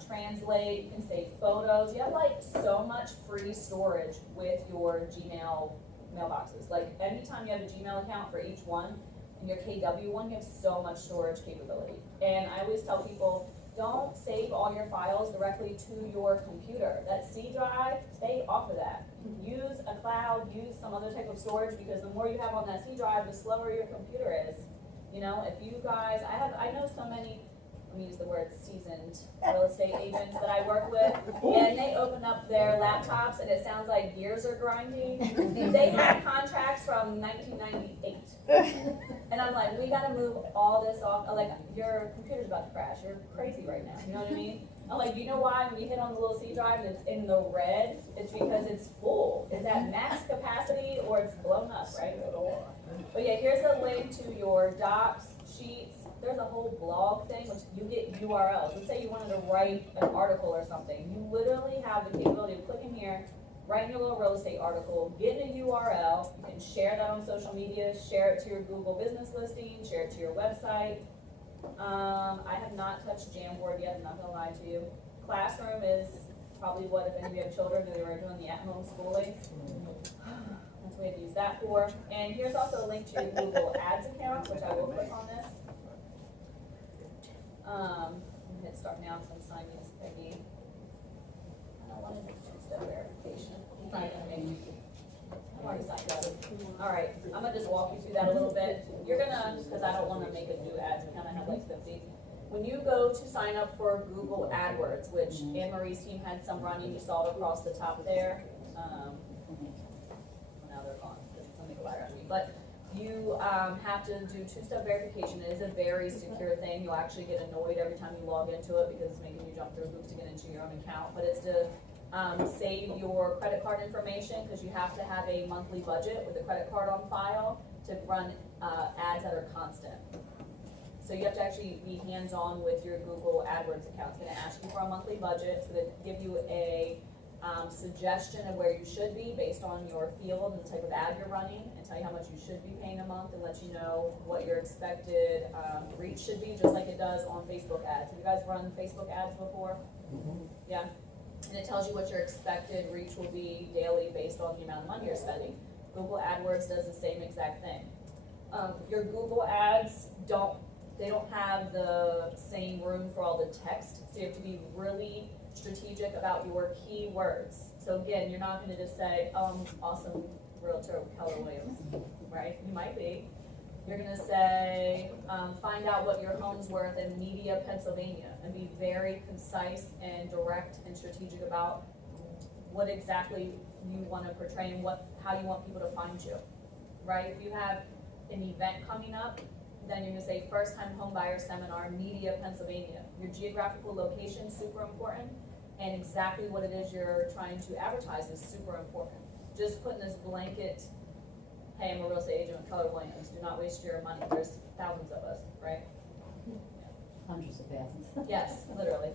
translate, you can save photos. You have like so much free storage with your Gmail mailboxes. Like anytime you have a Gmail account for each one, and your KW one, you have so much storage capability. And I always tell people, don't save all your files directly to your computer. That C drive, stay off of that. Use a cloud, use some other type of storage, because the more you have on that C drive, the slower your computer is. You know, if you guys, I know so many let me use the word seasoned real estate agents that I work with, and they open up their laptops and it sounds like gears are grinding. They have contracts from 1998. And I'm like, we gotta move all this off, I'm like, your computer's about to crash, you're crazy right now, you know what I mean? I'm like, you know why when you hit on the little C drive and it's in the red, it's because it's full. It's at max capacity or it's blown up, right? But yeah, here's a link to your docs, sheets, there's a whole blog thing, which you get URLs. Let's say you wanted to write an article or something. You literally have the capability to click in here, write your little real estate article, get a URL, you can share that on social media, share it to your Google business listing, share it to your website. I have not touched Jamboard yet, I'm not gonna lie to you. Classroom is probably what, if any of you have children, they were doing the at-home schooling. That's what we use that for. And here's also a link to your Google Ads account, which I will click on this. I'm gonna hit start now, so I'm signing as Peggy. I don't want to do two-step verification. I've already signed up. All right, I'm gonna just walk you through that a little bit. You're gonna, because I don't want to make a new ads account, I have like 50. When you go to sign up for Google AdWords, which Anne Marie's team had some running, you saw it across the top there. Now they're gone, because something fired on me. But you have to do two-step verification. It is a very secure thing. You'll actually get annoyed every time you log into it because it's making you jump through hoops to get into your own account. But it's to save your credit card information, because you have to have a monthly budget with a credit card on file to run ads that are constant. So you have to actually be hands-on with your Google AdWords account. It's gonna ask you for a monthly budget. It's gonna give you a suggestion of where you should be based on your field and the type of ad you're running, and tell you how much you should be paying a month, and let you know what your expected reach should be, just like it does on Facebook ads. Have you guys run Facebook ads before? Yeah. And it tells you what your expected reach will be daily based on the amount of money you're spending. Google AdWords does the same exact thing. Your Google ads don't have the same room for all the text, so you have to be really strategic about your keywords. So again, you're not gonna just say, awesome realtor Keller Williams, right? You might be. You're gonna say, find out what your home's worth in Media, Pennsylvania, and be very concise and direct and strategic about what exactly you wanna portray and how you want people to find you, right? If you have an event coming up, then you're gonna say first-time home buyer seminar, Media, Pennsylvania. Your geographical location is super important, and exactly what it is you're trying to advertise is super important. Just putting this blanket, hey, I'm a real estate agent with Keller Williams, do not waste your money, there's thousands of us, right? Hundreds of thousands. Yes, literally.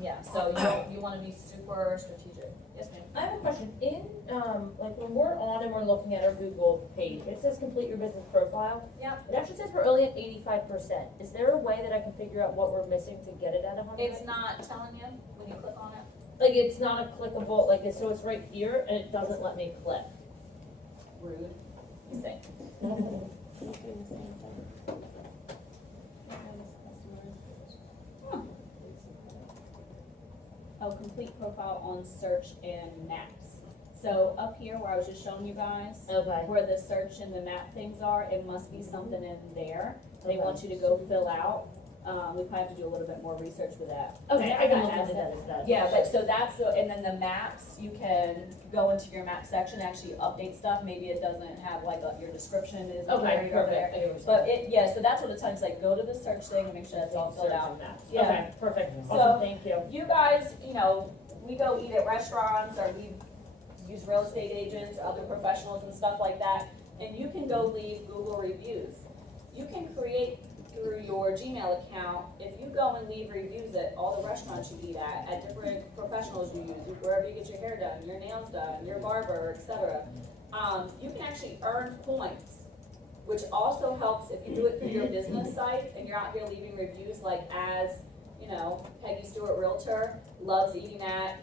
Yeah, so you wanna be super strategic. Yes, ma'am? I have a question. In, like when we're on and we're looking at our Google page, it says complete your business profile. Yeah. It actually says we're only at 85%. Is there a way that I can figure out what we're missing to get it at 100? It's not telling you when you click on it. Like it's not a clickable, like it's, so it's right here and it doesn't let me click. Rude. You think. Oh, complete profile on search and maps. So up here where I was just showing you guys, Okay. where the search and the map things are, it must be something in there. They Okay. want you to go fill out. We probably have to do a little bit more research with that. Okay, I can look That's into it. that instead. Yeah, but so that's the, and then the maps, you can go into your map section, actually update stuff. Maybe it doesn't have like your description is Okay, buried over there. perfect. I get what you're But saying. it, yeah, so that's what it tells, like, go to the search thing and make sure that's all filled out. Yeah. Okay, perfect. So- Awesome, thank you. You guys, we go eat at restaurants, or we use real estate agents, other professionals and stuff like that, and you can go leave Google reviews. You can create through your Gmail account, if you go and leave reviews at all the restaurants you eat at different professionals you use, wherever you get your hair done, your nails done, your barber, etc. You can actually earn points, which also helps if you do it through your business site and you're out here leaving reviews, like as, Peggy Stewart Realtor loves eating at,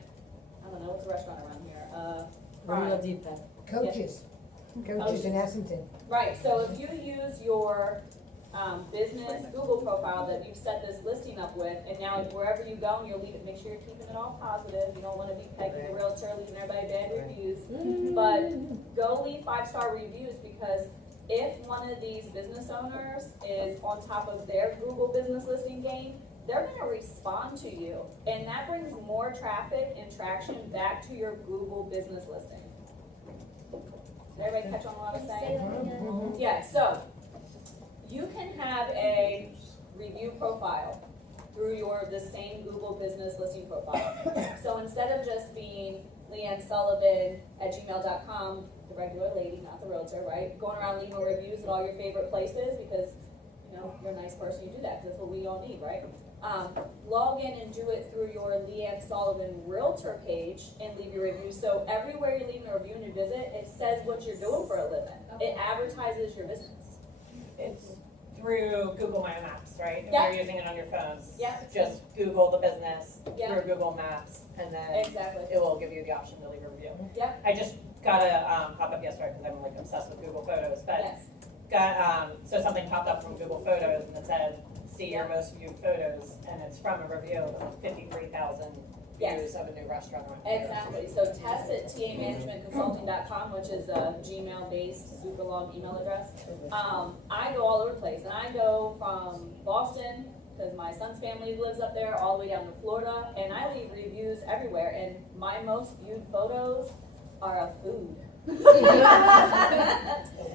I don't know, what's a restaurant around here? Real deep end. Coaches in Essington. Right, so if you use your business Google profile that you've set this listing up with, and now wherever you go and you'll leave it, make sure you're keeping it all positive. You don't want to be Peggy the Realtor leaving everybody bad reviews. But go leave 5-star reviews, because if one of these business owners is on top of their Google business listing game, they're gonna respond to you, and that brings more traffic and traction back to your Google business listing. Did everybody catch on what I was saying? Yeah, so, you can have a review profile through the same Google business listing profile. So instead of just being leannesullivan@gmail.com, the regular lady, not the realtor, right? Going around leaving reviews at all your favorite places because, you know, you're a nice person, you do that, because that's what we all need, right? Log in and do it through your Leanne Sullivan Realtor page and leave your review. So everywhere you're leaving a review and you visit, it says what you're doing for a living. It advertises your business. It's through Google My Maps, right? If Yeah. you're using it on your phones. Yeah. Just Google the business Yeah. through Google Maps, and then Exactly. it will give you the option to leave a review. Yeah. I just got a pop-up yesterday, because I'm like obsessed with Google Photos, but Yes. so something popped up from Google Photos and it said, see your most viewed photos, and it's from a review of 53,000 Yes. views of a new restaurant around here. Exactly. So test at tamanagementconsulting.com, which is a Gmail-based super long email address. I go all over the place, and I go from Boston, because my son's family lives up there, all the way down to Florida, and I leave reviews everywhere, and my most viewed photos are of food.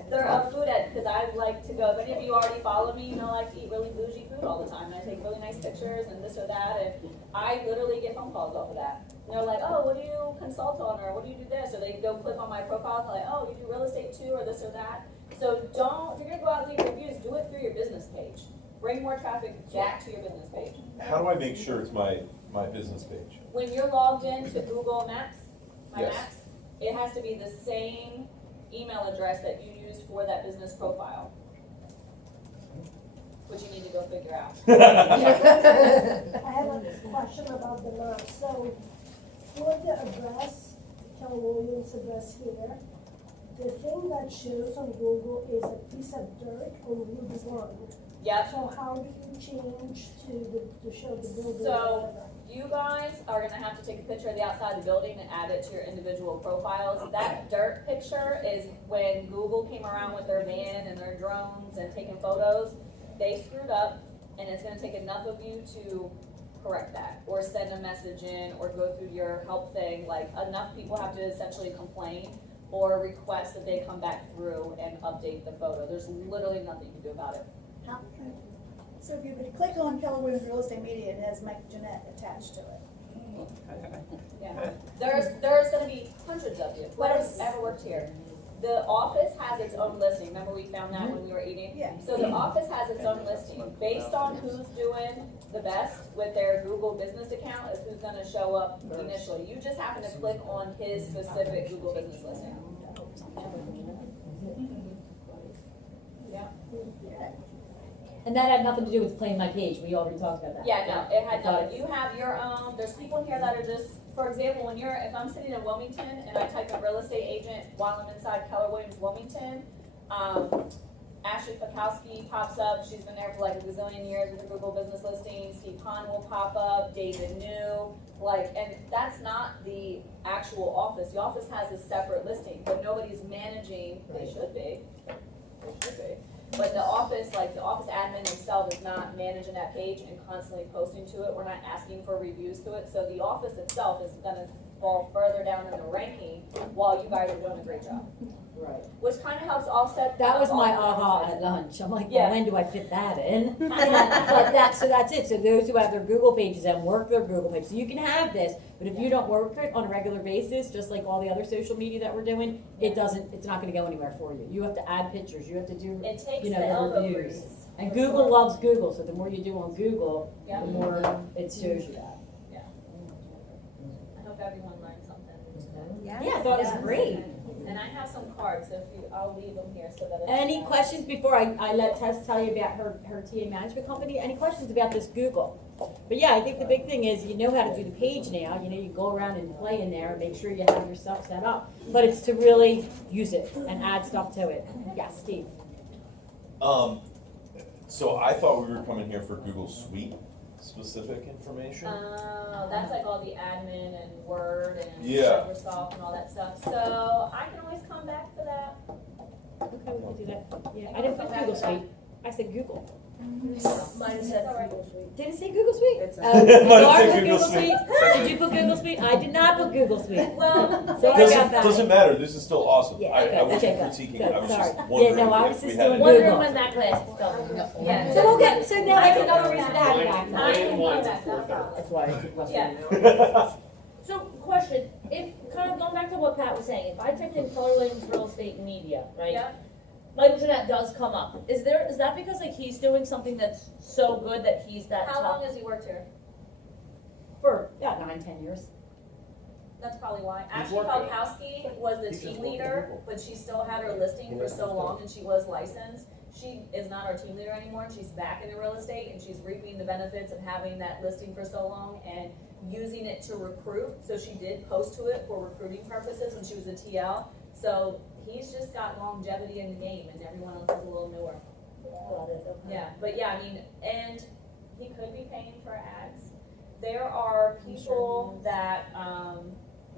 They're of food, because I like to go, if any of you already follow me, you know I like to eat really bougie food all the time, and I take really nice pictures and this or that, and I literally get phone calls off of that. And they're like, oh, what do you consult on, or what do you do this? Or they go click on my profile, and they're like, oh, you do real estate too, or this or that. So if you're gonna go out and leave reviews, do it through your business page. Bring more traffic back to your business page. How do I make sure it's my business page? When you're logged into Google Maps, My Yes. Maps, it has to be the same email address that you used for that business profile. Which you need to go figure out. I have a question about the map. So for the address, Keller Williams address here, the thing that shows on Google is a piece of dirt on Route 1. Yep. So how do you change to show the building? So, or whatever? you guys are gonna have to take a picture of the outside of the building and add it to your individual profiles. That dirt picture is when Google came around with their van and their drones and taking photos. They screwed up, and it's gonna take enough of you to correct that, or send a message in, or go through your help thing. Like, enough people have to essentially complain or request that they come back through and update the photo. There's literally nothing you can do about it. So if you would click on Keller Williams Real Estate Media, it has Mike Jeanette attached to it. Yeah, there's gonna be hundreds of you, whoever's ever worked here. The office has its own listing, remember we found that when we were eating? Yeah. So the office has its own listing, based on who's doing the best with their Google business account is who's gonna show up initially. You just happen to click on his specific Google business listing. Yeah. And that had nothing to do with playing my page, we already talked about that. Yeah, no, it had nothing. You have your own, there's people in here that are just, for example, if I'm sitting in Wilmington and I type in real estate agent while I'm inside Keller Williams Wilmington, Ashley Fakowski pops up, she's been there for like a gazillion years with the Google business listings, Steve Hahn will pop up, David New, and that's not the actual office. The office has a separate listing, but nobody's managing, they should be. But the office admin themselves is not managing that page and constantly posting to it. We're not asking for reviews to it. So the office itself is gonna fall further down in the ranking while you guys are doing a great job. Right. Which kind of helps offset. That was my all the aha advertising. at lunch. I'm like, Yeah. well, when do I fit that in? But that's it. So those who have their Google pages and work their Google page, so you can have this, but if you don't work it on a regular basis, just like all the other social media that we're doing, it's not gonna go anywhere for you. You have to add pictures, you have to do, It takes you the know, the elbow reviews. grease. And Google loves Google, so the more you do on Google, Yeah. the more it shows you that. I hope everyone learned something. Yeah, I thought it was great. And I have some cards, so I'll leave them here so that. Any questions before I let Tess tell you about her TA management company? Any questions about this Google? But yeah, I think the big thing is you know how to do the page now. You know, you go around and play in there and make sure you have your stuff set up. But it's to really use it and add stuff to it. Yes, Steve. So I thought we were coming here for Google Suite specific information. That's like all the admin and Word and Yeah. Microsoft and all that stuff. So I can always come back for that. Okay, we can do that. Yeah, I didn't put Google Suite. I said Google. Mine said Google Suite. Did it say Google Suite? It's a- Mine Laura said put Google Google Suite. Suite? Did you put Google Suite? I did not put Google Suite. Well, Sorry about Doesn't, that. doesn't matter, this is still awesome. Yeah, I okay, wasn't okay, good, critiquing good, it, I was just sorry. wondering Yeah, no, I was if we just had. doing it. Wondering Google. when that class is coming. yeah. So we'll get, so now that's another reason to have you Nine back. and one to 4:30. That's why I took less Yeah. than an hour. So, question, if, kind of going back to what Pat was saying, if I typed in Keller Williams Real Estate Media, right? Yeah. Michael Jeanette does come up. Is that because like he's doing something that's so good that he's that How top? long has he worked here? For about 9-10 years. That's probably why. He's Ashley working. Falkowski was the He's just team working leader, people. but she still had her listing for so long and she was licensed. She is not our team leader anymore. She's back into real estate and she's reaping the benefits of having that listing for so long and using it to recruit. So she did post to it for recruiting purposes when she was a TL. So he's just got longevity in the game and everyone else is a little newer. Got it, okay. Yeah, but yeah, I mean, and he could be paying for ads. There are people that,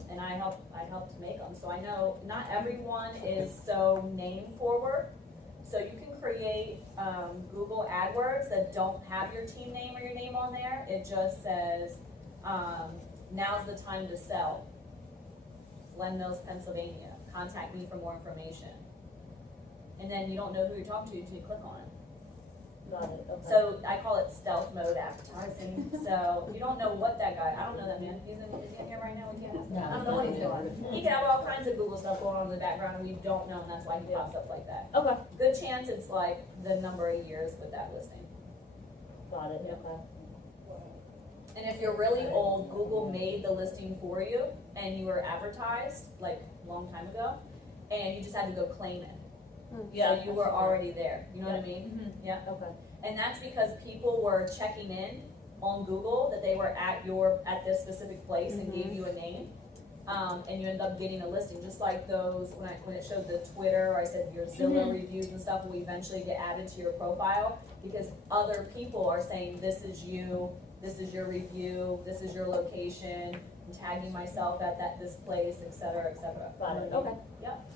and I helped make them, so I know not everyone is so name forward. So you can create, Google AdWords that don't have your team name or your name on there. It just says, now's the time to sell. Glen Mills, Pennsylvania. Contact me for more information. And then you don't know who you're talking to until you click on it. Got it, okay. So I call it stealth mode advertising. So you don't know what that guy, I don't know that man. Is he in here right now? We can't ask him. I don't know what he's doing. He can have all kinds of Google stuff going on in the background and we don't know, and that's why he pops up like that. Okay, Good chance it's like the number of years with that listing. got it, okay. And if you're really old, Google made the listing for you and you were advertised like a long time ago and you just had to go claim it. Yeah. So you were already there, you know what I mean? Mhm. Yeah. Okay. And that's because people were checking in on Google that they were at this specific place and gave you a name. And you end up getting a listing, just like those, when it showed the Twitter, I said your Zillow reviews and stuff will eventually get added to your profile because other people are saying, this is you, this is your review, this is your location, I'm tagging myself at this place, et cetera, et cetera. Got it, You know what I mean? Yep.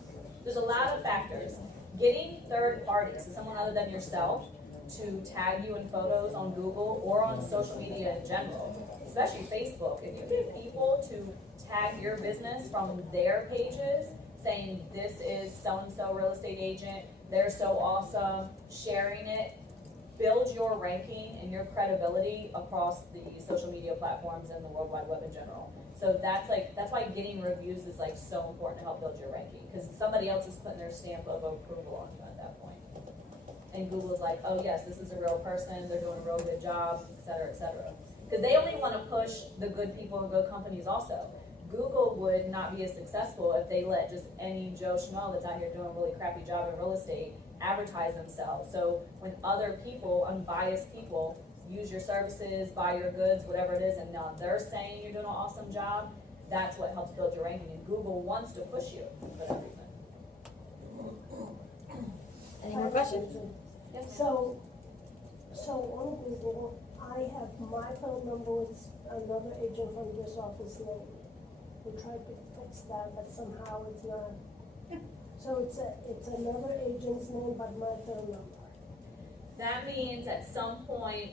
There's a lot of factors. Getting third parties, so someone other than yourself, to tag you in photos on Google or on social media in general, especially Facebook. If you get people to tag your business from their pages, saying this is so-and-so real estate agent, they're so awesome, sharing it, builds your ranking and your credibility across the social media platforms and the World Wide Web in general. So that's why getting reviews is like so important to help build your ranking, because somebody else is putting their stamp of approval on you at that point. And Google's like, oh yes, this is a real person, they're doing a real good job, et cetera, et cetera. Because they only want to push the good people and good companies also. Google would not be as successful if they let just any Joe Schmo that's out here doing a really crappy job in real estate advertise themselves. So when other people, unbiased people, use your services, buy your goods, whatever it is, and now they're saying you're doing an awesome job, that's what helps build your ranking. And Google wants to push you for that reason. Any more questions? So on Google, I have my phone number with another agent from this office name. We tried to fix that, but somehow it's not. So it's another agent's name, but my phone number. That means at some point,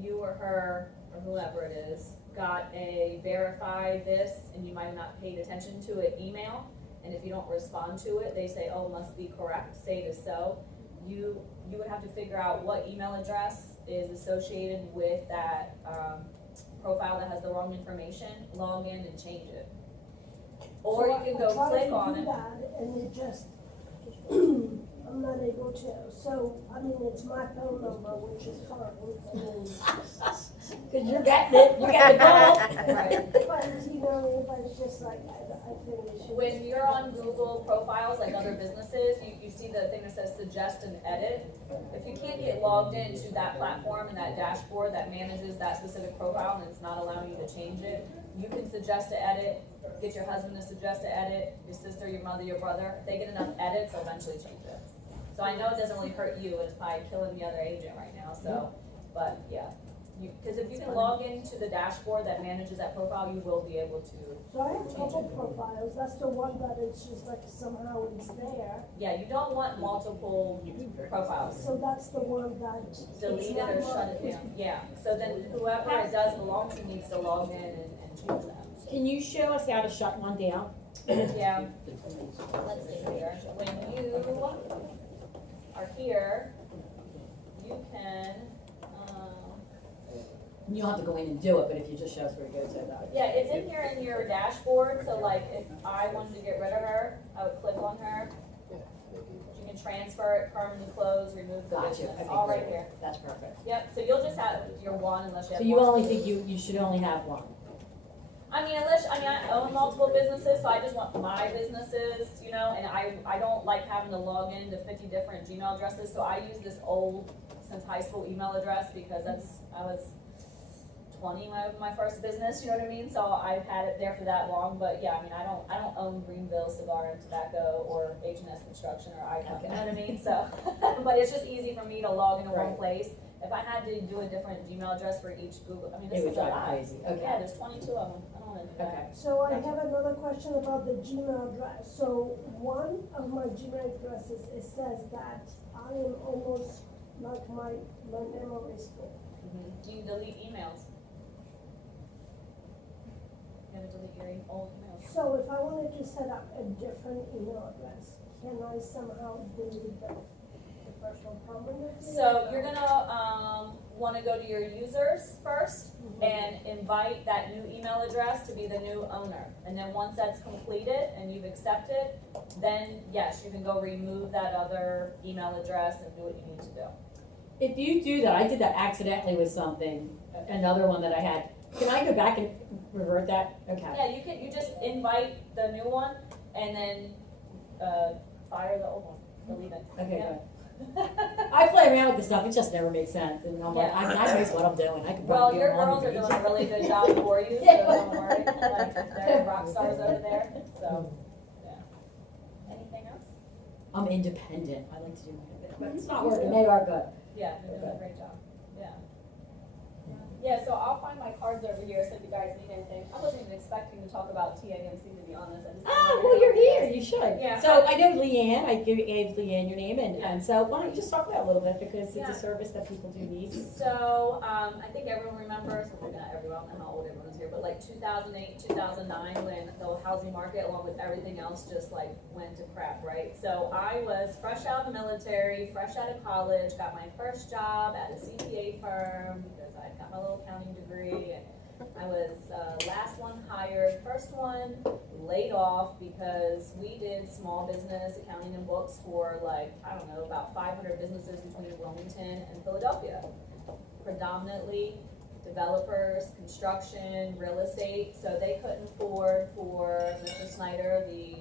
you or her, or whoever it is, got a verify this, and you might have not paid attention to it email, and if you don't respond to it, they say, oh, must be correct, say it is so. You would have to figure out what email address is associated with that profile that has the wrong information, log in and change it. Or you can go click on it. I tried to do that, and it just, I'm not able to. So, I mean, it's my phone number, which is fine. I mean, Cause you're getting it, you got the call. Right. but, you know, but it's just like, I think it should. When you're on Google profiles, like other businesses, you see the thing that says suggest and edit. If you can't get logged into that platform and that dashboard that manages that specific profile and it's not allowing you to change it, you can suggest to edit, get your husband to suggest to edit, your sister, your mother, your brother. If they get enough edits, they'll eventually change it. So I know it doesn't really hurt you, it's probably killing the other agent right now, so, but yeah, Because if you can log into the dashboard that manages that profile, you will be able to, So I have a couple profiles, that's the one that it's just like somehow it's there, yeah, you don't want multiple profiles. so that's the one that. Delete it or shut it down, yeah. So then whoever it does belong to needs to log in and change that. Can you show us how to shut one down? Yeah, let's see here, when you are here, you can, You don't have to go in and do it, but if you just show us where it goes, that. yeah, it's in here in your dashboard, so like if I wanted to get rid of her, I would click on her. You can transfer it, permanently close, remove the Gotcha, business, okay, all right great. here. That's perfect. Yep, so you'll just have your one unless you have So you one. only think you should only have one? I mean, I own multiple businesses, so I just want my businesses, you know, and I don't like having to log in to 50 different Gmail addresses, so I use this old, since high school email address, because I was 20 when I opened my first business, you know what I mean? So I've had it there for that long, but yeah, I mean, I don't own Greenville Cigar and Tobacco or H&S Construction or ICON, you know what I mean? So, but it's just easy for me to log into one Right. place. If I had to do a different Gmail address for each Google, I mean, this It would is a drive lot. you crazy, okay. Yeah, there's 22 of them, I don't wanna do that. Okay. So I have another question about the Gmail address. So one of my Gmail addresses, it says that I am almost like my memory is full. Do you delete emails? You gotta delete your old emails. So if I wanted to set up a different email address, can I somehow delete the first one permanently? So you're gonna, wanna go to your users first and invite that new email address to be the new owner. And then once that's completed and you've accepted, then yes, you can go remove that other email address and do what you need to do. If you do that, I did that accidentally with something, another one that I had. Can I go back and revert that? Okay. Yeah, you just invite the new one and then, fire the old one, delete it. Okay, Yeah. good. I play around with this stuff, it just never makes sense, and I'm like, Yeah. I know what I'm doing, I could Well, probably your do it girls are longer. doing a really good job for you, so don't worry, like, they're rock stars over there, so, yeah. Anything else? I'm independent, I like to do my own thing, but it's not working, they are good. Yeah, you're doing a great job, yeah. Yeah, so I'll find my cards over here, so if you guys need anything, I wasn't even expecting to talk about TAMC, to be honest, I just. Oh, well, you're here, you should. Yeah. So I know Leanne, I gave Leanne your name, and so why don't you just talk about it a little bit, because it's Yeah. a service that people do need. So, I think everyone remembers, well, maybe not everyone, I don't know how old everyone is here, but like 2008, 2009, when the housing market, along with everything else, just like went to crap, right? So I was fresh out of the military, fresh out of college, got my first job at a CPA firm, because I got my little accounting degree, and I was, last one hired, first one laid off, because we did small business accounting and books for like, I don't know, about 500 businesses between Wilmington and Philadelphia. Predominantly developers, construction, real estate, so they couldn't afford for Mr. Snyder, the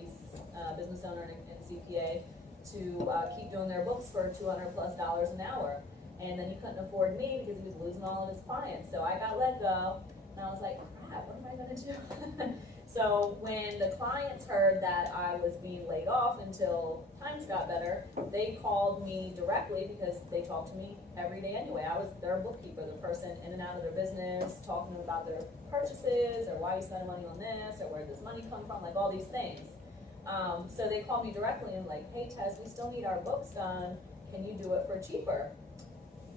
business owner and CPA, to keep doing their books for $200+ an hour. And then he couldn't afford me because he was losing all of his clients. So I got let go, and I was like, crap, what am I gonna do? So when the clients heard that I was being laid off until times got better, they called me directly, because they talked to me every day anyway. I was their bookkeeper, the person in and out of their business, talking to them about their purchases, or why you spending money on this, or where does this money come from, like all these things. So they called me directly and like, hey Tess, we still need our books done, can you do it for cheaper?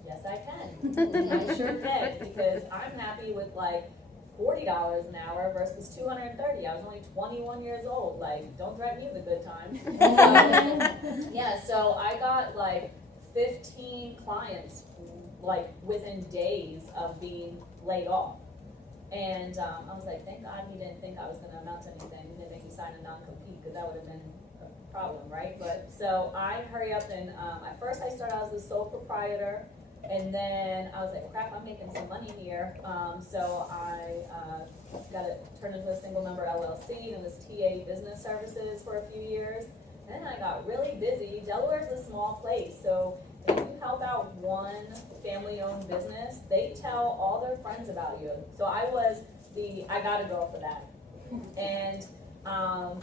Yes, I can. I sure can, because I'm happy with like $40 an hour versus $230. I was only 21 years old. Like, don't threaten me with a good time. Yeah, so I got like 15 clients like within days of being laid off. And I was like, thank God he didn't think I was going to amount to anything. He didn't make me sign a non-compete, because that would have been a problem, right? But so I hurry up and at first I started out as a sole proprietor. And then I was like, crap, I'm making some money here. So I got it turned into a single member LLC and was TA business services for a few years. And then I got really busy. Delaware is a small place, so if you help out one family-owned business, they tell all their friends about you. So I was I got a girl for that. And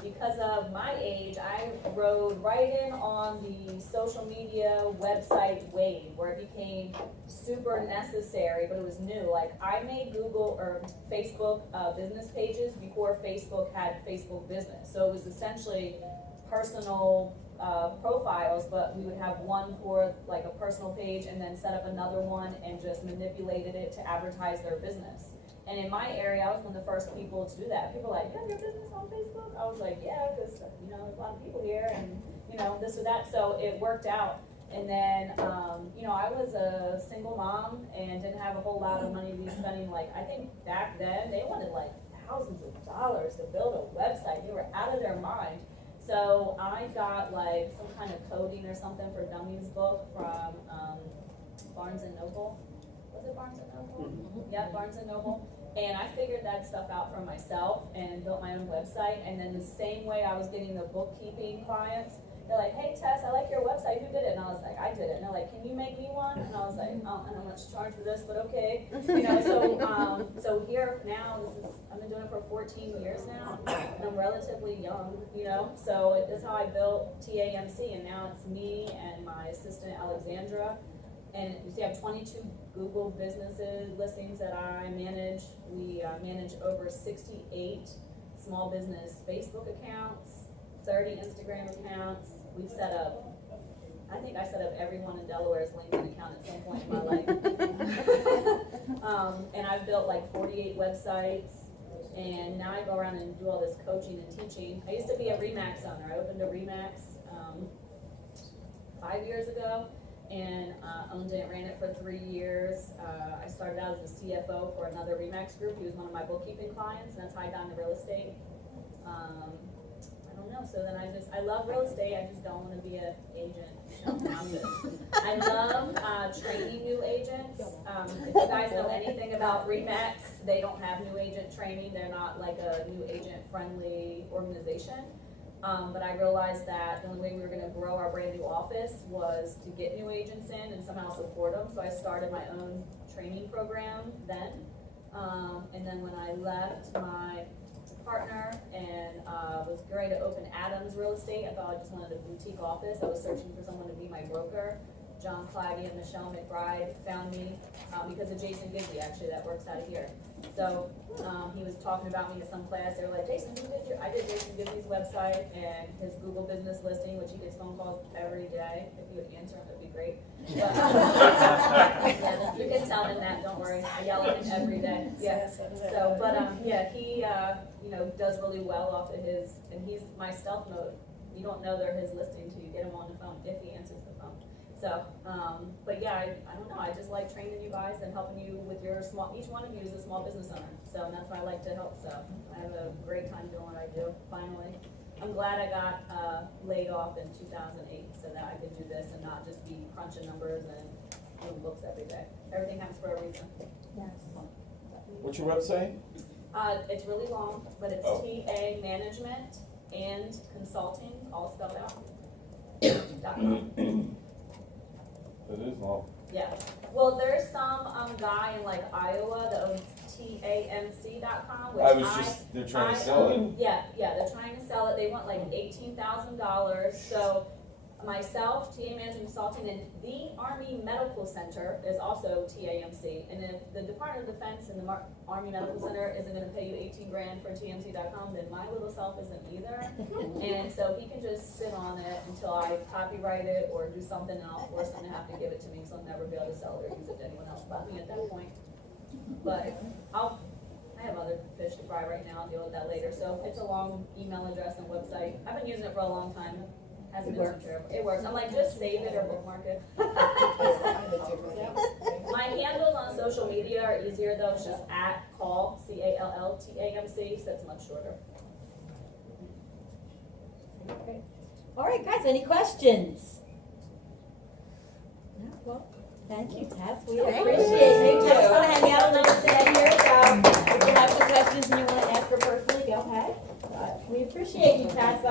Because of my age, I rode right in on the social media website wave where it became super necessary, but it was new. Like, I made Google or Facebook business pages before Facebook had Facebook business. So it was essentially personal profiles, but we would have one for like a personal page and then set up another one and just manipulated it to advertise their business. And in my area, I was one of the first people to do that. People were like, you have your business on Facebook? I was like, yeah, because, you know, there's a lot of people here and, you know, this or that. So it worked out. And then, you know, I was a single mom and didn't have a whole lot of money to be spending. Like, I think back then, they wanted like thousands of dollars to build a website. They were out of their mind. So I got like some kind of coding or something for dummies book from Barnes and Noble. Was it Barnes and Noble? Yeah, Barnes and Noble. And I figured that stuff out for myself and built my own website. And then the same way I was getting the bookkeeping clients, they're like, hey Tess, I like your website, who did it? And I was like, I did it. And they're like, can you make me one? And I was like, oh, I don't know much to charge for this, but okay. You know, so here now, I've been doing it for 14 years now, and I'm relatively young, you know. So that's how I built TAMC, and now it's me and my assistant Alexandra. And you see, I have 22 Google businesses listings that I manage. We manage over 68 small business Facebook accounts, 30 Instagram accounts. We've set up, I think I set up everyone in Delaware's LinkedIn account at some point in my life. And I've built like 48 websites. And now I go around and do all this coaching and teaching. I used to be a RE/MAX owner. I opened a RE/MAX 5 years ago. And owned it, ran it for 3 years. I started out as the CFO for another RE/MAX group. He was one of my bookkeeping clients, and that's how I got into real estate. I don't know, so then I love real estate, I just don't want to be an agent. I love training new agents. If you guys know anything about RE/MAX, they don't have new agent training. They're not like a new agent friendly organization. But I realized that the only way we were going to grow our brand new office was to get new agents in and somehow support them. So I started my own training program then. And then when I left my partner and was ready to open Adams Real Estate, I thought I just wanted a boutique office. I was searching for someone to be my broker. John Claggy and Michelle McBride found me because of Jason Gibby, actually, that works out of here. So he was talking about me in some class. They were like, Jason, who did you? I did Jason Gibby's website and his Google business listing, which he gets phone calls every day. If you would answer them, that'd be great. But, yeah, you can tell him that. Don't worry. I yell at him every day. Yeah. So, but yeah, he you know, does really well off of his, and he's my stealth mode. You don't know they're his listing until you get him on the phone if he answers the phone. So, but yeah, I don't know, I just like training you guys and helping you with your each one of you is a small business owner. So that's why I like to help, so I have a great time doing what I do, finally. I'm glad I got laid off in 2008 so that I could do this and not just be crunching numbers and doing books every day. Everything happens for a reason. Yes. What's your website? It's really long, but it's TA Management and Consulting, all spelled out. .com. It is long. Yeah, well, there's some guy in like Iowa that owns TAMC.com, which They're trying to sell it. Yeah, they're trying to sell it. They want like $18,000. So myself, TA Management Consulting, and the Army Medical Center is also TAMC. And if the Department of Defense and the Army Medical Center isn't going to pay you 18 grand for TMC.com, then my little self isn't either. And so he can just sit on it until I copyright it or do something, and I'll force him to have to give it to me, so I'll never be able to sell it or use it to anyone else but me at that point. But I have other fish to fry right now. I'll deal with that later. So it's a long email address and website. I've been using it for a long time. Hasn't been too terrible. It works. I'm like, just save it or bookmark it. My handles on social media are easier though. It's just @call, CALLTAMC, so that's much shorter. Okay. All right, guys, any questions? No, well, thank you, Tess. We appreciate you. Tess, want to hang out a little bit here, so if you have some questions and you want to ask her personally, go ahead. But we appreciate you, Tess.